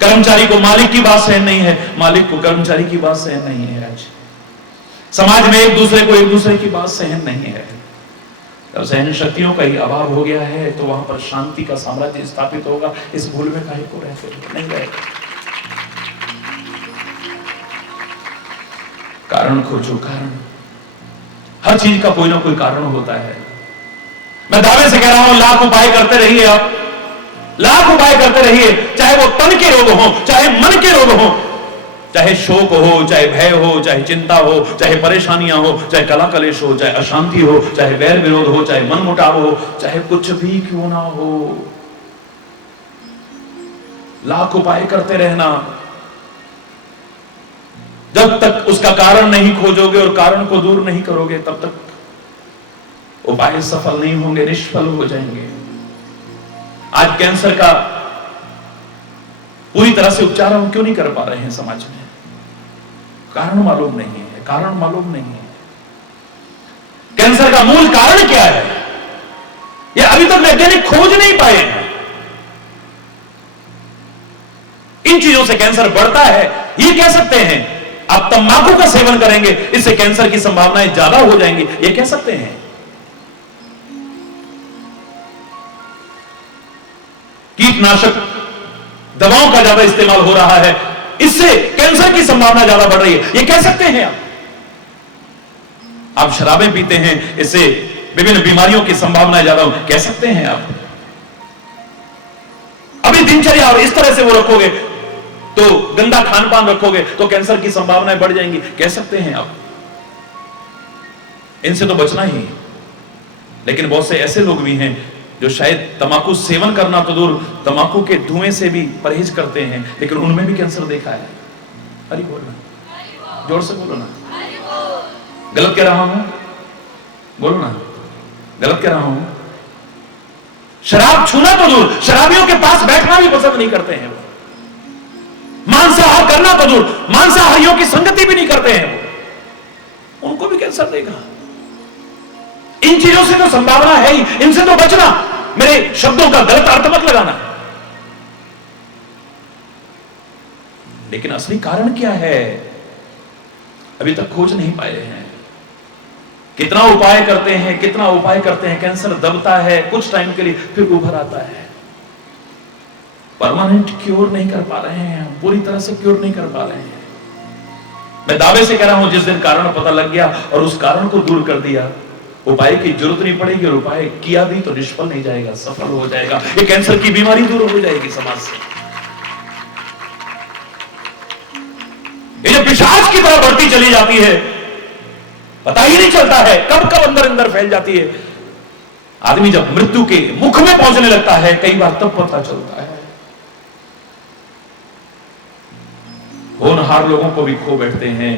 कर्मचारी को मालिक की बात सहन नहीं है, मालिक को कर्मचारी की बात सहन नहीं है आज, समाज में एक दूसरे को एक दूसरे की बात सहन नहीं है। जब सहन शक्तियों का ही अभाव हो गया है तो वहां पर शांति का साम्राज्य स्थापित होगा। इस भूल में काहे को रहते नहीं रहेगा। कारण खोजो, कारण, हर चीज का कोई ना कोई कारण होता है। मैं दावे से कह रहा हूं, लाख उपाय करते रहिए, आप लाख उपाय करते रहिए, चाहे वो तन के रोग हो, चाहे मन के रोग हो, चाहे शोक हो, चाहे भय हो, चाहे चिंता हो, चाहे परेशानियां हो, चाहे कला कलेश हो, चाहे अशांति हो, चाहे वैर विरोध हो, चाहे मन मुटाव हो, चाहे कुछ भी क्यों ना हो, लाख उपाय करते रहना। जब तक उसका कारण नहीं खोजोगे और कारण को दूर नहीं करोगे, तब तक उपाय सफल नहीं होंगे, निष्फल हो जाएंगे। आज कैंसर का पूरी तरह से उपचार हम क्यों नहीं कर पा रहे हैं समाज में? कारण मालूम नहीं है, कारण मालूम नहीं है। कैंसर का मूल कारण क्या है, यह अभी तक वैज्ञानिक खोज नहीं पाए हैं। इन चीजों से कैंसर बढ़ता है, ये कह सकते हैं। आप तंबाकू का सेवन करेंगे, इससे कैंसर की संभावनाएं ज्यादा हो जाएंगी, ये कह सकते हैं। कीटनाशक दवाओं का ज्यादा इस्तेमाल हो रहा है, इससे कैंसर की संभावना ज्यादा बढ़ रही है। ये कह सकते हैं आप शराबें पीते हैं, इससे विभिन्न बीमारियों की संभावना ज्यादा हो, कह सकते हैं आप। अभी दिनचर्या और इस तरह से वो रखोगे, तो गंदा खान पान रखोगे तो कैंसर की संभावनाएं बढ़ जाएंगी, कह सकते हैं आप। इनसे तो बचना ही है। लेकिन बहुत से ऐसे लोग भी हैं जो शायद तंबाकू सेवन करना तो दूर, तंबाकू के धुएं से भी परहेज करते हैं, लेकिन उनमें भी कैंसर देखा है। अरे बोलना, जोर से बोलो ना। गलत कह रहा हूं? बोलो ना, गलत कह रहा हूं? शराब छूना तो दूर, शराबियों के पास बैठना भी पसंद नहीं करते हैं वो। मांसाहार करना तो दूर, मांसाहारियों की संगति भी नहीं करते हैं वो। उनको भी कैंसर देगा। इन चीजों से तो संभावना है ही, इनसे तो बचना। मेरे शब्दों का गलत अर्थ मत लगाना। लेकिन असली कारण क्या है, अभी तक खोज नहीं पाए हैं। कितना उपाय करते हैं, कितना उपाय करते हैं, कैंसर दबता है कुछ टाइम के लिए, फिर उभर आता है। परमानेंट क्योर नहीं कर पा रहे हैं, पूरी तरह से क्योर नहीं कर पा रहे हैं। मैं दावे से कह रहा हूं, जिस दिन कारण पता लग गया और उस कारण को दूर कर दिया, उपाय की जरूरत नहीं पड़ेगी, और उपाय किया भी तो निष्फल नहीं जाएगा, सफल हो जाएगा। ये कैंसर की बीमारी दूर हो जाएगी समाज से। ये जो पिशाच की तरह बढ़ती चली जाती है, पता ही नहीं चलता है कब कब अंदर अंदर फैल जाती है। आदमी जब मृत्यु के मुख में पहुंचने लगता है, कई बार तब पता चलता है। होनहार लोगों को भी खो बैठते हैं।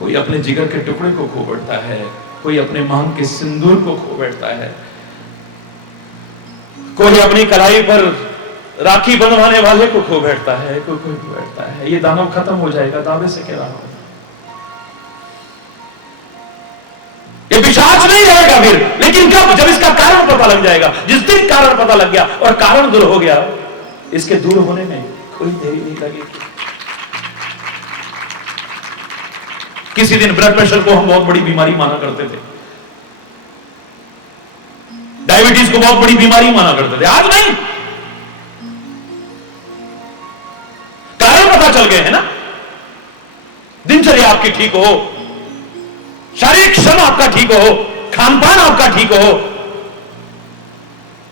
कोई अपने जिगर के टुकड़े को खो बैठता है, कोई अपने मांग के सिंदूर को खो बैठता है, कोई अपनी कलाई पर राखी बंधवाने वाले को खो बैठता है, कोई खो बैठता है। ये दानव खत्म हो जाएगा, दावे से कह रहा हूं। ये पिशाच नहीं रहेगा फिर, लेकिन कब? जब इसका कारण पता लग जाएगा। जिस दिन कारण पता लग गया और कारण दूर हो गया, इसके दूर होने में कोई देरी नहीं लगेगी। किसी दिन ब्लड प्रेशर को हम बहुत बड़ी बीमारी माना करते थे, डायबिटीज को बहुत बड़ी बीमारी माना करते थे, आज नहीं। कारण पता चल गए हैं ना। दिनचर्या आपकी ठीक हो, शारीरिक श्रम आपका ठीक हो, खानपान आपका ठीक हो,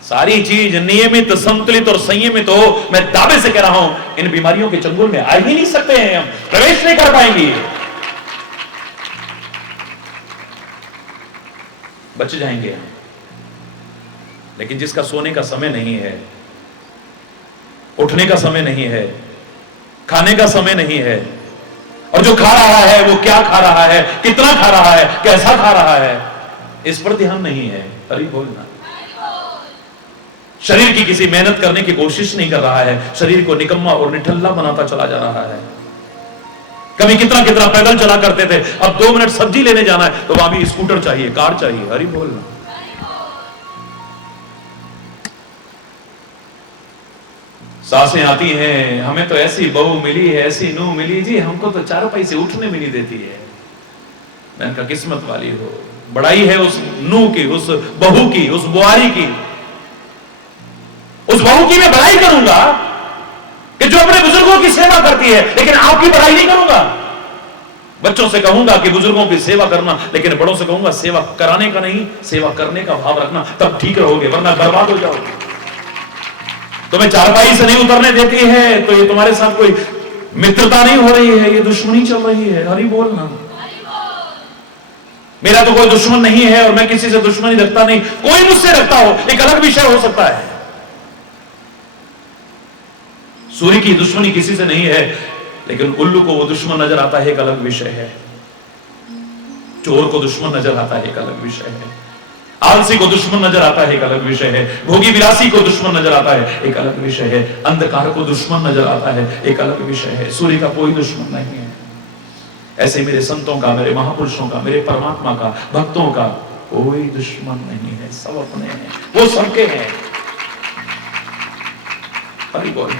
सारी चीज नियमित, संतुलित और संयमित हो, मैं दावे से कह रहा हूं इन बीमारियों के चंगुल में आ ही नहीं सकते हैं, हम प्रवेश नहीं कर पाएंगे, बच जाएंगे हम। लेकिन जिसका सोने का समय नहीं है, उठने का समय नहीं है, खाने का समय नहीं है, और जो खा रहा है वो क्या खा रहा है, कितना खा रहा है, कैसा खा रहा है, इस पर ध्यान नहीं है। अरे बोलना। शरीर की किसी मेहनत करने की कोशिश नहीं कर रहा है, शरीर को निकम्मा और निठल्ला बनाता चला जा रहा है। कभी कितना कितना पैदल चला करते थे, अब 2 मिनट सब्जी लेने जाना है तो वहां भी स्कूटर चाहिए, कार चाहिए। हरी बोलना। सासें आती हैं, हमें तो ऐसी बहू मिली है, ऐसी नूह मिली जी, हमको तो 4 पैसे उठने भी नहीं देती है। मैंने कहा किस्मत वाली हो, बड़ाई है उस नूह की, उस बहू की, उस बुआरी की। उस बहू की मैं बड़ाई करूंगा कि जो अपने बुजुर्गों की सेवा करती है, लेकिन आपकी बड़ाई नहीं करूंगा। बच्चों से कहूंगा कि बुजुर्गों की सेवा करना, लेकिन बड़ों से कहूंगा सेवा कराने का नहीं, सेवा करने का भाव रखना, तब ठीक रहोगे, वरना बर्बाद हो जाओगे। तुम्हें चारपाई से नहीं उतरने देती है तो ये तुम्हारे साथ कोई मित्रता नहीं हो रही है, ये दुश्मनी चल रही है। हरी बोलना। मेरा तो कोई दुश्मन नहीं है और मैं किसी से दुश्मनी रखता नहीं, कोई मुझसे रखता हो एक अलग विषय हो सकता है। सूर्य की दुश्मनी किसी से नहीं है, लेकिन उल्लू को वो दुश्मन नजर आता है, एक अलग विषय है। चोर को दुश्मन नजर आता है, एक अलग विषय है। आलसी को दुश्मन नजर आता है, एक अलग विषय है। भोगी विलासी को दुश्मन नजर आता है, एक अलग विषय है। अंधकार को दुश्मन नजर आता है, एक अलग विषय है। सूर्य का कोई दुश्मन नहीं है। ऐसे मेरे संतों का, मेरे महापुरुषों का, मेरे परमात्मा का, भक्तों का कोई दुश्मन नहीं है, सब अपने हैं, वो सबके हैं। हरि बोल।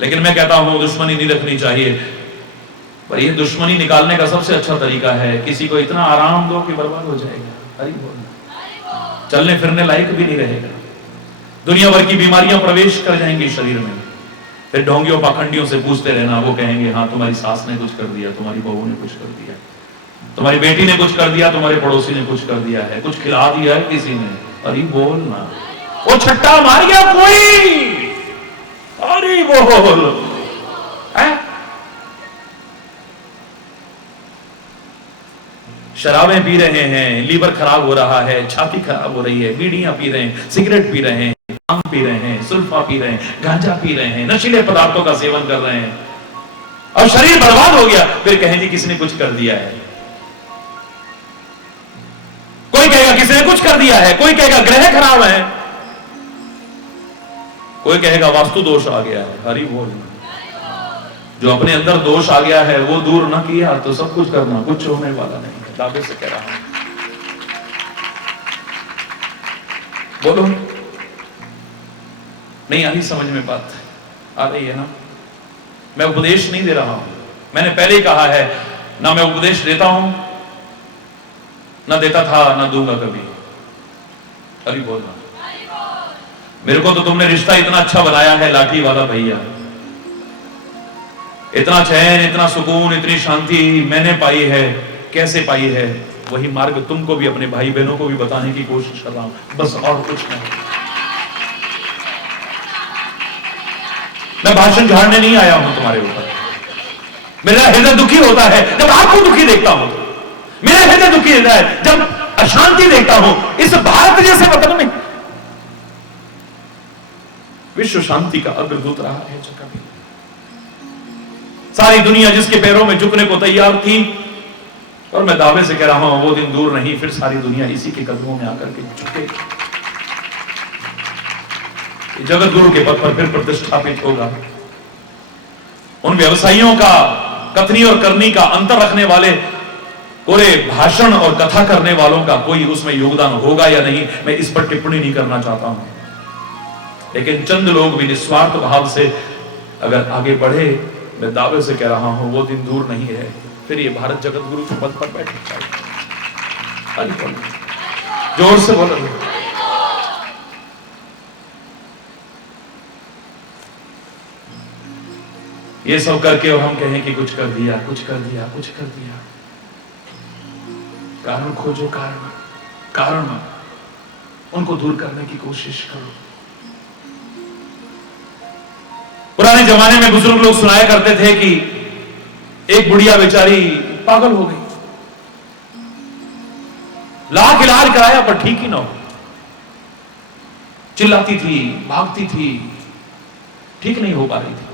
लेकिन मैं कहता हूं दुश्मनी नहीं रखनी चाहिए, पर यह दुश्मनी निकालने का सबसे अच्छा तरीका है किसी को इतना आराम दो कि बर्बाद हो जाएगा। हरि बोल। चलने फिरने लायक भी नहीं रहेगा। दुनिया भर की बीमारियां प्रवेश कर जाएंगी शरीर में। फिर ढोंगियों पाखंडियों से पूछते रहना, वो कहेंगे हाँ तुम्हारी सास ने कुछ कर दिया, तुम्हारी बहू ने कुछ कर दिया, तुम्हारी बेटी ने कुछ कर दिया, तुम्हारे पड़ोसी ने कुछ कर दिया है, कुछ खिला दिया है किसी ने। अरे बोल ना, वो छट्टा मार गया कोई, अरे बोल है? शराबें पी रहे हैं, लीवर खराब हो रहा है, छाती खराब हो रही है, बीड़ियां पी रहे हैं, सिगरेट पी रहे हैं, भांग पी रहे हैं, सुल्फा पी रहे हैं, गांजा पी रहे हैं, नशीले पदार्थों का सेवन कर रहे हैं और शरीर बर्बाद हो गया। फिर कहेंगे किसने कुछ कर दिया है। कोई कहेगा किसी ने कुछ कर दिया है, कोई कहेगा ग्रह खराब है, कोई कहेगा वास्तु दोष आ गया है। हरि बोल। जो अपने अंदर दोष आ गया है वो दूर ना किया तो सब कुछ करना कुछ होने वाला नहीं। दावे से कह रहा हूं, बोलो। नहीं आ रही समझ में बात? आ रही है ना? मैं उपदेश नहीं दे रहा हूं, मैंने पहले ही कहा है ना मैं उपदेश देता हूं, ना देता था, ना दूंगा कभी। अरे बोलना। मेरे को तो तुमने रिश्ता इतना अच्छा बनाया है लाठी वाला भैया, इतना चैन, इतना सुकून, इतनी शांति मैंने पाई है। कैसे पाई है? वही मार्ग तुमको भी, अपने भाई बहनों को भी बताने की कोशिश कर रहा हूं, बस और कुछ नहीं। मैं भाषण झाड़ने नहीं आया हूं तुम्हारे ऊपर। मेरा हृदय दुखी होता है जब आपको दुखी देखता हूं, मेरा हृदय दुखी होता है जब अशांति देखता हूं इस भारत जैसे वतन में। विश्व शांति का अग्रदूत रहा है जगह में। सारी दुनिया जिसके पैरों में झुकने को तैयार थी, और मैं दावे से कह रहा हूं वो दिन दूर नहीं, फिर सारी दुनिया इसी के कदमों में आकर के झुके, जगत गुरु के पद पर फिर प्रतिष्ठापित होगा। उन व्यवसायियों का कथनी और करनी का अंतर रखने वाले, पूरे भाषण और कथा करने वालों का कोई उसमें योगदान होगा या नहीं, मैं इस पर टिप्पणी नहीं करना चाहता हूं। लेकिन चंद लोग भी निस्वार्थ भाव से अगर आगे बढ़े, मैं दावे से कह रहा हूं वो दिन दूर नहीं है, फिर ये भारत जगत गुरु के पद पर बैठ जाएगा। जोर से बोलो। ये सब करके और हम कहें कि कुछ कर दिया, कुछ कर दिया, कुछ कर दिया। कारण खोजो, कारण उनको दूर करने की कोशिश करो। पुराने जमाने में बुजुर्ग लोग सुनाया करते थे कि एक बुढ़िया बेचारी पागल हो गई, लाख इलाज कराया पर ठीक ही ना हो, चिल्लाती थी, भागती थी, ठीक नहीं हो पा रही थी।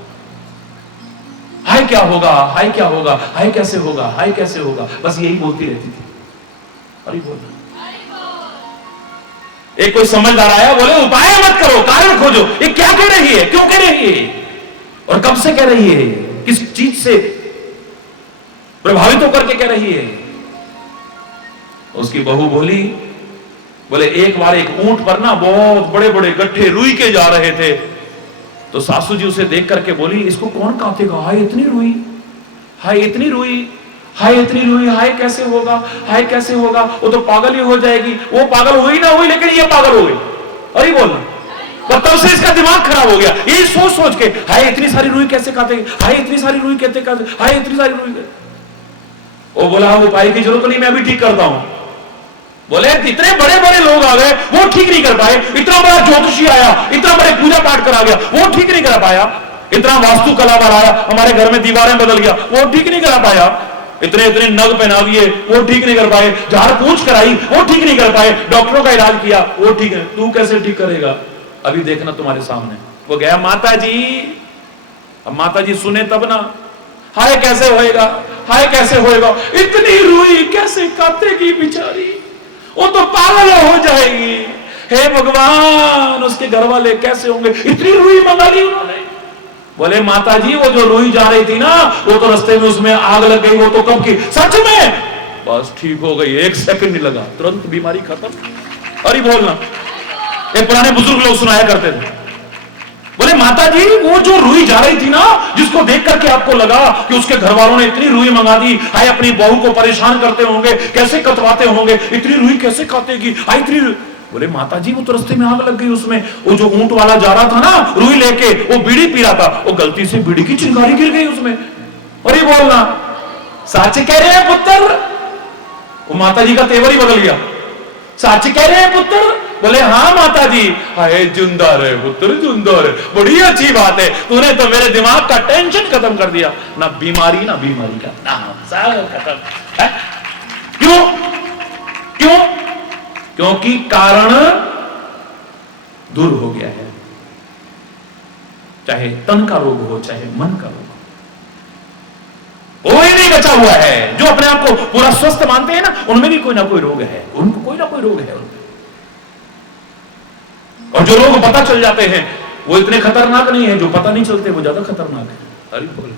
हाय क्या होगा, हाय क्या होगा, हाय कैसे होगा, हाय कैसे होगा, बस यही बोलती रहती थी। अरे बोल। एक कोई समझदार आया, बोले उपाय मत करो, कारण खोजो। ये क्या कह रही है, क्यों कह रही है और कब से कह रही है, किस चीज से प्रभावित होकर के कह रही है? उसकी बहू बोली, बोले एक बार एक ऊंट पर ना बहुत बड़े बड़े गड्ढे रुई के जा रहे थे, तो सासू जी उसे देख करके बोली इसको कौन काटेगा, हाय इतनी रुई, हाय इतनी रुई, हाय इतनी रुई, हाय कैसे होगा, हाय कैसे होगा, वो तो पागल ही हो जाएगी। वो पागल हुई ना हुई, लेकिन ये पागल हो गई। अरे बोलना। तो तब से इसका दिमाग खराब हो गया, ये सोच सोच के हाय इतनी सारी रुई कैसे काटेगी, हाय इतनी सारी रुई कैसे काटे, हाय इतनी सारी रुई। वो बोला उपाय की जरूरत नहीं, मैं भी ठीक करता हूं। बोले इतने बड़े बड़े लोग आ गए, वो ठीक नहीं कर पाए। इतना बड़ा ज्योतिषी आया, इतना बड़े पूजा पाठ करा गया, वो ठीक नहीं कर पाया। इतना वास्तु कलाकार आया, हमारे घर में दीवारें बदल गया, वो ठीक नहीं करा पाया। इतने इतने नग पहना दिए, वो ठीक नहीं कर पाए। झाड़ पूछ कराई, वो ठीक नहीं कर पाए। डॉक्टरों का इलाज किया, वो ठीक है, तू कैसे ठीक करेगा? अभी देखना तुम्हारे सामने। वो गया माता जी, अब माता जी सुने तब ना, हाय कैसे होएगा, हाय कैसे होएगा, इतनी रुई कैसे काटेगी बेचारी, वो तो पागल हो जाएगी। हे भगवान, उसके घर वाले कैसे होंगे, इतनी रुई मंगा ली उन्होंने। बोले माता जी वो जो रुई जा रही थी ना, वो तो रास्ते में उसमें आग लग गई, वो तो कब की, सच में बस ठीक हो गई, 1 सेकंड नहीं लगा, तुरंत बीमारी खत्म। अरे बोलना। एक पुराने बुजुर्ग लोग सुनाया करते थे, बोले माता जी वो जो रुई जा रही थी ना, जिसको देख करके आपको लगा कि उसके घर वालों ने इतनी रुई मंगा दी, हाय अपनी बहू को परेशान करते होंगे, कैसे कटवाते होंगे, इतनी रुई कैसे काटेगी, हाय इतनी। बोले माता जी वो तो रास्ते में आग लग गई उसमें, वो जो ऊंट वाला जा रहा था ना रुई लेके, वो बीड़ी पी रहा था, वो गलती से बीड़ी की चिंगारी गिर गई उसमें। और ये बोलना सच कह रहे हैं पुत्र, वो माता जी का तेवर ही बदल गया। सच कह रहे हैं पुत्र? बोले हाँ माता जी। हाय जिंदा रहे पुत्र, जिंदा रहे, बड़ी अच्छी बात है, तूने तो मेरे दिमाग का टेंशन खत्म कर दिया, ना बीमारी का नाम, सब खत्म है। क्यों? क्यों? क्योंकि कारण दूर हो गया है। चाहे तन का रोग हो, चाहे मन का रोग हो, कोई नहीं बचा हुआ है। जो अपने आप को पूरा स्वस्थ मानते हैं ना, उनमें भी कोई ना कोई रोग है, उनको कोई ना कोई रोग है उनमें। और जो लोग पता चल जाते हैं वो इतने खतरनाक नहीं है, जो पता नहीं चलते वो ज्यादा खतरनाक है। अरे बोल,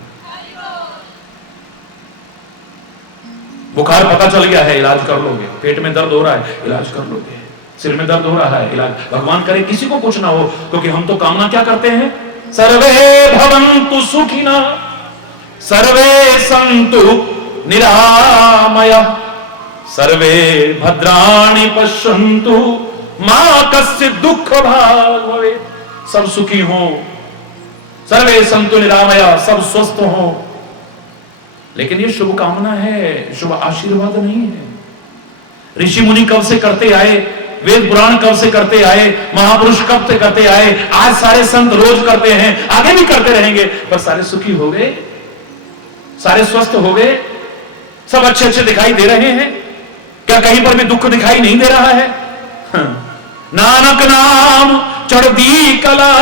बुखार पता चल गया है, इलाज कर लोगे। पेट में दर्द हो रहा है, इलाज कर लोगे। सिर में दर्द हो रहा है, इलाज, भगवान करे किसी को कुछ ना हो, क्योंकि हम तो कामना क्या करते हैं, सर्वे भवन्तु सुखिनः सर्वे सन्तु निरामयः सर्वे भद्राणि पश्यन्तु मा कश्चित् दुःख भाग् भवेत्। सब सुखी हो, सर्वे सन्तु निरामयः, सब स्वस्थ हो। लेकिन ये शुभ कामना है, शुभ आशीर्वाद नहीं है। ऋषि मुनि कब से करते आए, वेद पुराण कब से करते आए, महापुरुष कब से करते आए, आज सारे संत रोज करते हैं, आगे भी करते रहेंगे। पर सारे सुखी हो गए, सारे स्वस्थ हो गए, सब अच्छे अच्छे दिखाई दे रहे हैं? क्या कहीं पर भी दुख दिखाई नहीं दे रहा है? नानक नाम चढ़दी कला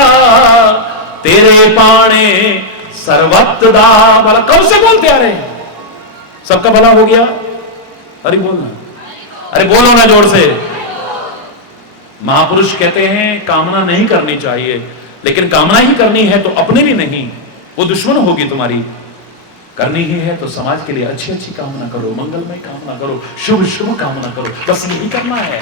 तेरे पाने सर्वत्र दा भला। कब से बोलते आ रहे हैं, सबका भला हो गया। अरे बोलना, अरे बोलो ना जोर से। महापुरुष कहते हैं कामना नहीं करनी चाहिए, लेकिन कामना ही करनी है तो अपने लिए नहीं, वो दुश्मन होगी तुम्हारी। करनी ही है तो समाज के लिए अच्छी अच्छी कामना करो, मंगलमय कामना करो, शुभ शुभ कामना करो, बस यही करना है।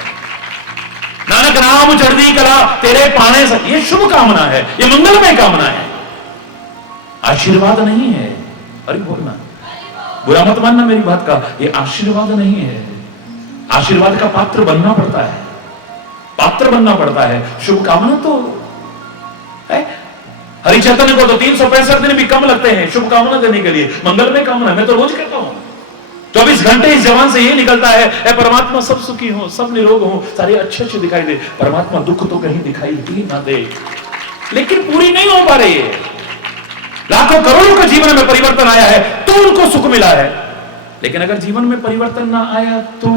नानक नाम चढ़दी कला तेरे पाने से, ये शुभ कामना है, ये मंगलमय कामना है, आशीर्वाद नहीं है। अरे बोलना, बुरा मत मानना मेरी बात का, ये आशीर्वाद नहीं है। आशीर्वाद का पात्र बनना पड़ता है, पात्र बनना पड़ता है। शुभ कामना तो है, हरि चैतन्य को तो 365 दिन भी कम लगते हैं शुभ कामना देने के लिए। मंगलमय कामना मैं तो रोज कहता हूं, 24 घंटे इस जबान से ये निकलता है, ऐ परमात्मा सब सुखी हो, सब निरोग हो, सारे अच्छे अच्छे दिखाई दे। परमात्मा दुख तो कहीं दिखाई ही ना दे, लेकिन पूरी नहीं हो पा रही है। लाखों करोड़ों के जीवन में परिवर्तन आया है तो उनको सुख मिला है, लेकिन अगर जीवन में परिवर्तन ना आया तो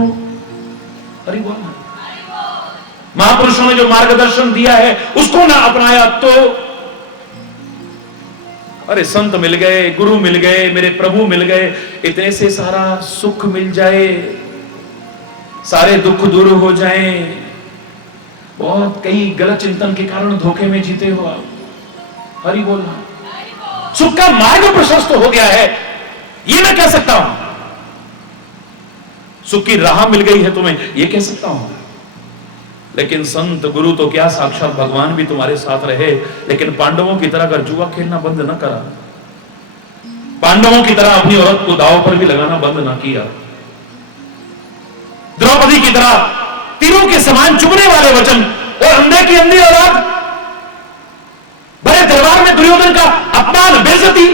अरे बोलना, महापुरुषों ने जो मार्गदर्शन दिया है उसको ना अपनाया तो, अरे संत मिल गए, गुरु मिल गए, मेरे प्रभु मिल गए, इतने से सारा सुख मिल जाए, सारे दुख दूर हो जाएं। बहुत कई गलत चिंतन के कारण धोखे में जीते हो आप। हरि बोलना, सुख का मार्ग प्रशस्त हो गया है, ये मैं कह सकता हूं। सुख की राह मिल गई है तुम्हें, ये कह सकता हूं। लेकिन संत गुरु तो क्या, साक्षात भगवान भी तुम्हारे साथ रहे, लेकिन पांडवों की तरह अगर जुआ खेलना बंद न करा, पांडवों की तरह अपनी औरत को दांव पर भी लगाना बंद ना किया, द्रौपदी की तरह तीरों के समान चुभने वाले वचन और अंधे की अंधी औलाद, बड़े दरबार में दुर्योधन का अपमान, बेइज्जती,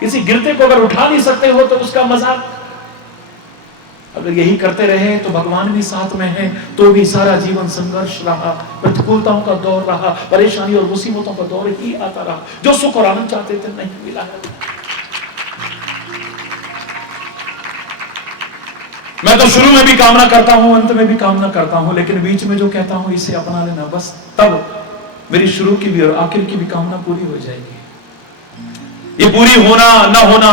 किसी गिरते को अगर उठा नहीं सकते हो तो उसका मजाक, अगर यही करते रहे तो भगवान भी साथ में है तो भी सारा जीवन संघर्ष रहा, प्रतिकूलताओं का दौर रहा, परेशानी और मुसीबतों का दौर ही आता रहा। जो सुख और आनंद चाहते थे नहीं मिला है। मैं तो शुरू में भी कामना करता हूं, अंत में भी कामना करता हूं, लेकिन बीच में जो कहता हूं इसे अपना लेना, बस तब मेरी शुरू की भी और आखिर की भी कामना पूरी हो जाएगी। ये पूरी होना ना होना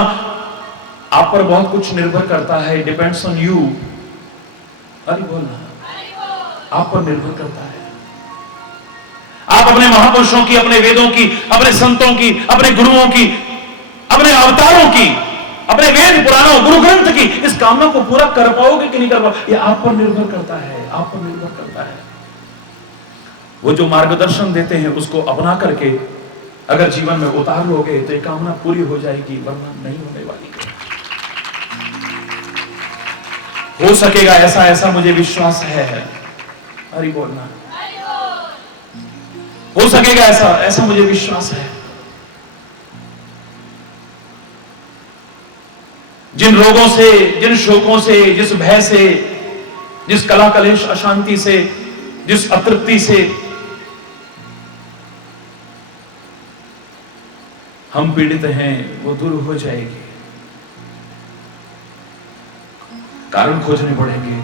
आप पर बहुत कुछ निर्भर करता है, डिपेंड्स ऑन यू। अरे बोलना, आप पर निर्भर करता है। आप अपने महापुरुषों की, अपने वेदों की, अपने संतों की, अपने गुरुओं की, अपने अवतारों की, अपने वेद पुराणों, गुरु ग्रंथ की इस कामना को पूरा कर पाओगे कि नहीं कर पाओगे, ये आप पर निर्भर करता है, आप पर निर्भर करता है। वो जो मार्गदर्शन देते हैं उसको अपना करके अगर जीवन में उतार लोगे तो ये कामना पूरी हो जाएगी, वरना नहीं होने वाली। हो सकेगा ऐसा, ऐसा मुझे विश्वास है। हरि बोलना। हो सकेगा ऐसा, ऐसा मुझे विश्वास है। जिन रोगों से, जिन शोकों से, जिस भय से, जिस कला कलेश अशांति से, जिस अतृप्ति से हम पीड़ित हैं, वो दूर हो जाएगी। कारण खोजने पड़ेंगे,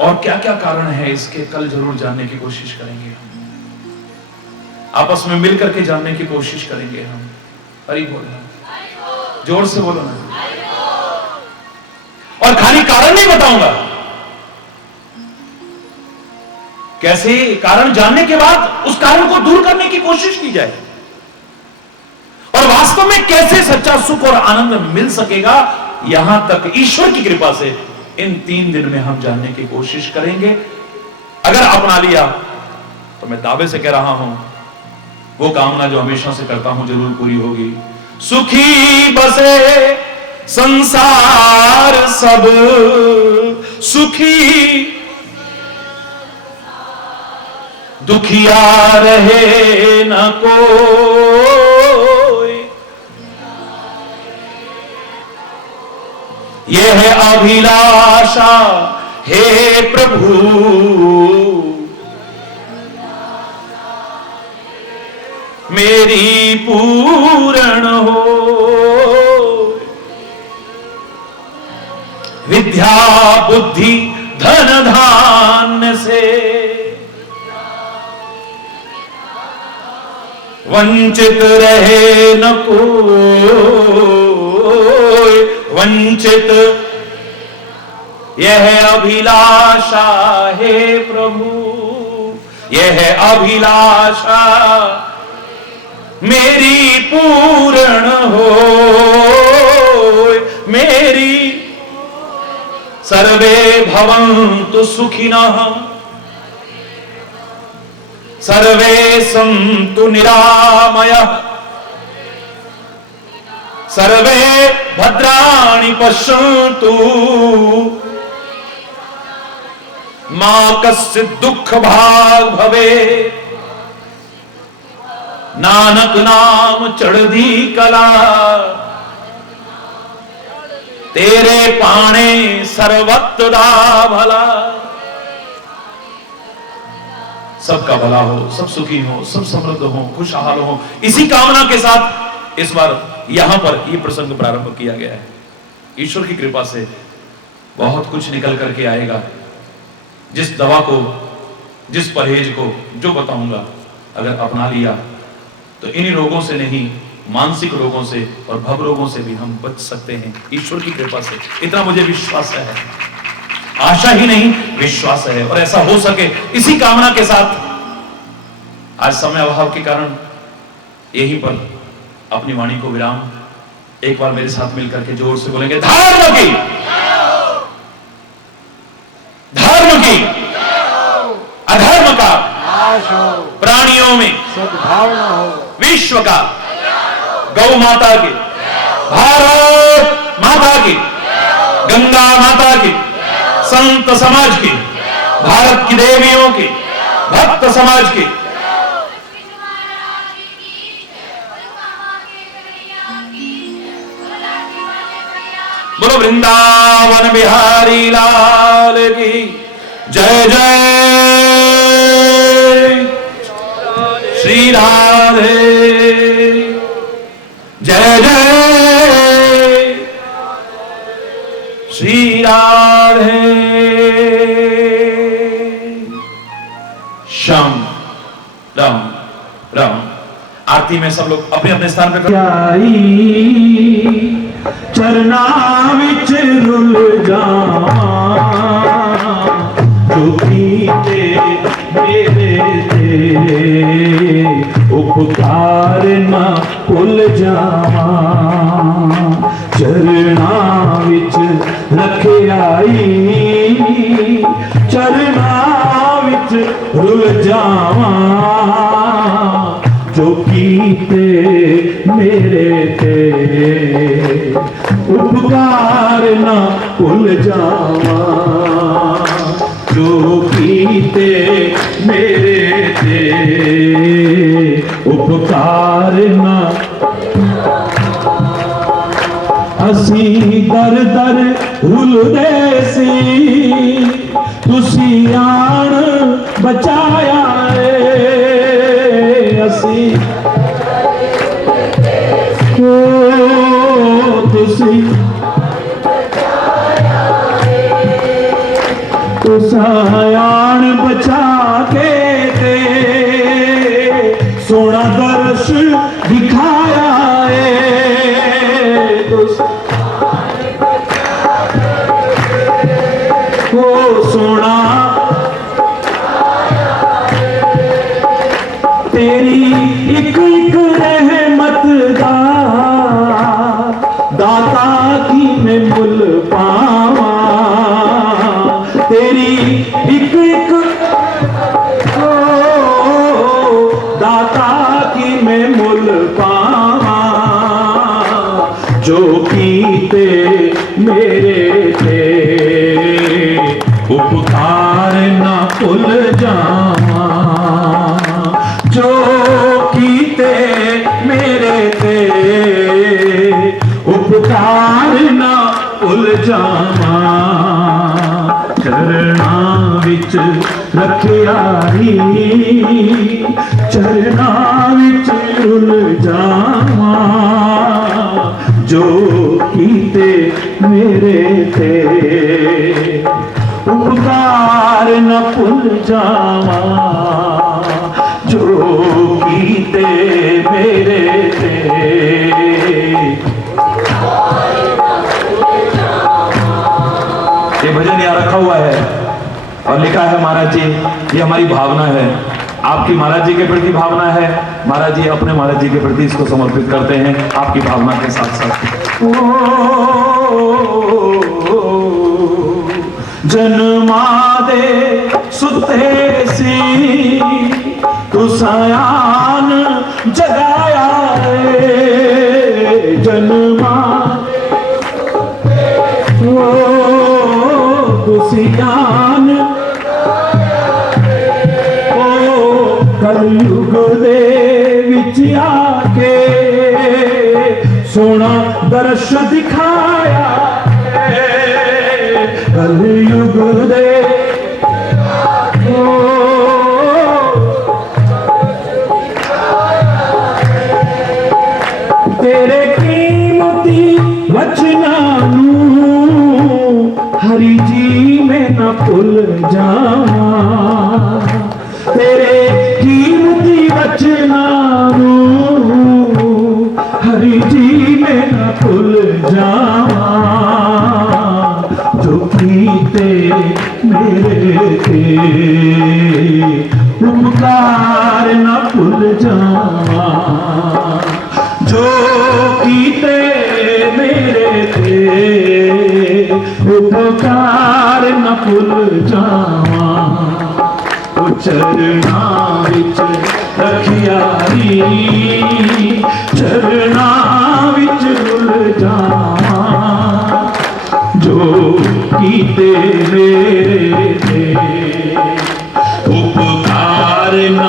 और क्या क्या कारण है इसके कल जरूर जानने की कोशिश करेंगे हम। आपस में मिलकर के जानने की कोशिश करेंगे हम। हरि बोलना, जोर से बोलो ना। और खाली कारण नहीं बताऊंगा, कैसे कारण जानने के बाद उस कारण को दूर करने की कोशिश की जाए, और वास्तव में कैसे सच्चा सुख और आनंद मिल सकेगा, यहां तक ईश्वर की कृपा से इन 3 दिन में हम जानने की कोशिश करेंगे। अगर अपना लिया तो मैं दावे से कह रहा हूं, वो कामना जो हमेशा से करता हूं जरूर पूरी होगी। सुखी बसे संसार सब, सुखी दुखिया रहे न कोई, यह है अभिलाषा हे प्रभु, मेरी पूर्ण हो। विद्या बुद्धि धन धान्य से वंचित रहे न कोई, वंचित यह अभिलाषा हे प्रभु, यह अभिलाषा मेरी पूर्ण हो, मेरी। सर्वे भवन्तु सुखिनः, सर्वे सन्तु निरामयः, सर्वे भद्राणि पश्यन्तु, मा कश्चित् दुःख भाग् भवेत्। नानक नाम चढ़दी कला, तेरे पाणे सर्वत्र दा भला। सबका भला हो, सब सुखी हो, सब समृद्ध हो, खुशहाल हो, इसी कामना के साथ इस बार यहां पर यह प्रसंग प्रारंभ किया गया है। ईश्वर की कृपा से बहुत कुछ निकल करके आएगा। जिस दवा को, जिस परहेज को, जो बताऊंगा, अगर अपना लिया तो इन्हीं रोगों से नहीं, मानसिक रोगों से और भव रोगों से भी हम बच सकते हैं ईश्वर की कृपा से। इतना मुझे विश्वास है, आशा ही नहीं विश्वास है, और ऐसा हो सके इसी कामना के साथ आज समय अभाव के कारण यहीं पर अपनी वाणी को विराम। एक बार मेरे साथ मिलकर के जोर से बोलेंगे, धर्म की, धर्म की, अधर्म का प्राणियों में सद्भावना हो, विश्व का, गौ माता की, भारत माता की, गंगा माता की, संत समाज की, भारत की देवियों की, भक्त समाज की। बोलो वृंदावन बिहारी लाल की जय जय। श्री राधे जय जय, श्री राधे। श्याम राम राम। आरती में सब लोग अपने अपने स्थान पे चरना विच रुल जावां, जो कीते मेरे तेरे उपकार ना भुल जावां। चरना विच रखियाई, चरना विच रुल जावां, जो कीते मेरे तेरे उपकार ना भुल जावां। जो कीते मेरे ते उपकार ना असी दर दर रुलदे सी तुसी आन बचाया असी तुसी तुसायान बचा के ते सोना दर्श दिखाया सोना तेरी एक एक रहमत दा दाता की मैं मुल पावा तेरी एक एक दाता की मैं मुल पावा जो कीते मेरे थे उपकार ना भुल जावा जो कीते मेरे ते उपकार ना भुल जावा चरना विच रखिया चरना विच रुल जावा जो कीते मेरे ते उपकार न भुल जावा जो कीते मेरे ते ये भजन यहाँ रखा हुआ है और लिखा है महाराज जी, ये हमारी भावना है, आपकी महाराज जी के प्रति भावना है। महाराज जी अपने महाराज जी के प्रति इसको समर्पित करते हैं आपकी भावना के साथ साथ। जन्मा दे सुते सी तुसायान जगाया जन्मा तुसियान कलयुग दे विच आके सोना दर्श दिखाया कलयुग दे तेरे कीमती वचना हरि जी में न भुल जावा तेरे कीमती वचना हरि जी में न भुल जावा जो कीते मेरे ते उपकार न भुल जावा जो कीते मेरे ते उपकार न भुल जावा चरना विच रखिया चरना विच रुल जावा जो कीते मेरे ते उपकार न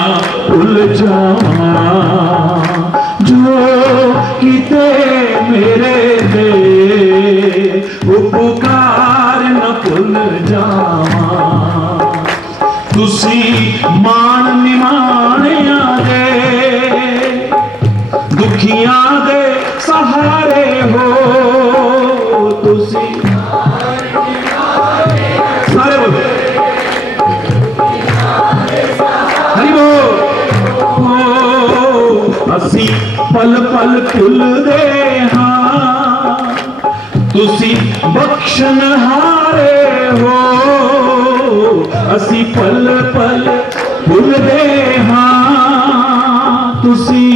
भुल जावा जो कीते मेरे ते उपकार न भुल जावा तुसी मान निमाणिया दे दुखियां दे सहारे हो तुसी सारे बोल हरि बोल असी पल पल भुलदे हां तुसी बख्शन हारे हो असी पल पल भुलदे हां तुसी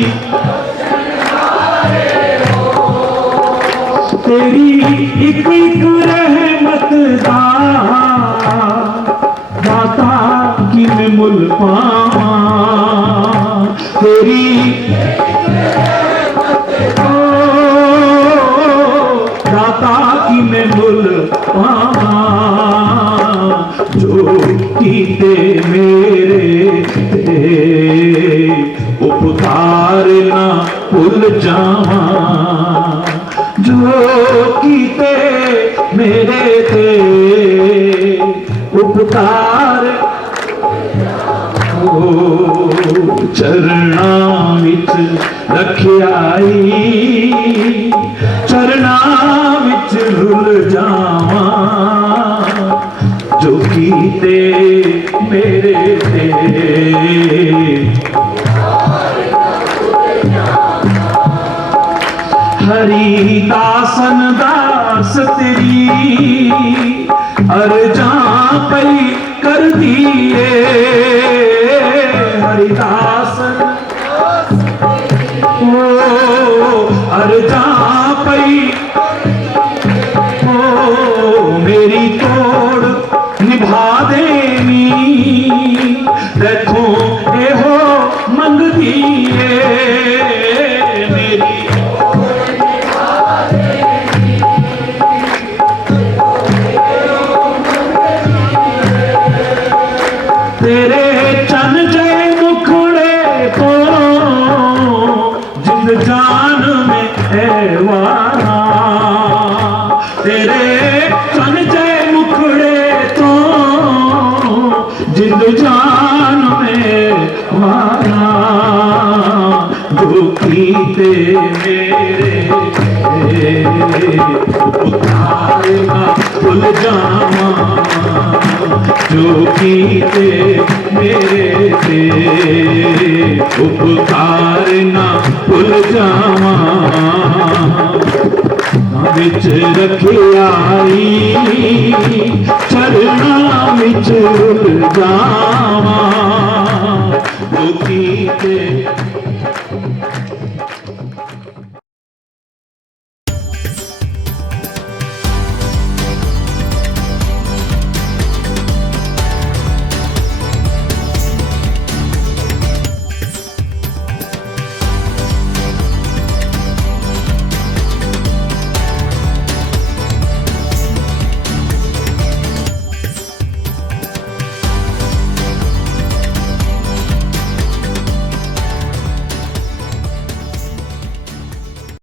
तेरी एक एक रहमत दाता की मैं मुल पावा तेरी दाता की मैं मुल पावा जो उपकार ना भुल जावा जो कीते मेरे ते उपकार चरणां विच रखियाई चरणां विच रुल जावां जो कीते मेरे ते हरि दासन दास तेरी अरजां पई कर दिए हरिदासन ओ अरजां पई ओ मेरी तोड़ निभा देनी तैथों एहो मंगदी ए मेरी तेरे चन जय मुखड़े को जिंद जान में ऐवाना तेरे चन जय मुखड़े तो जिंद जान में वाना जो कीते मेरे उतारेगा भूल जावा जो कीते मेरे ते उपकार ना भुल जावा विच रखियाई चरणां विच रुल जावा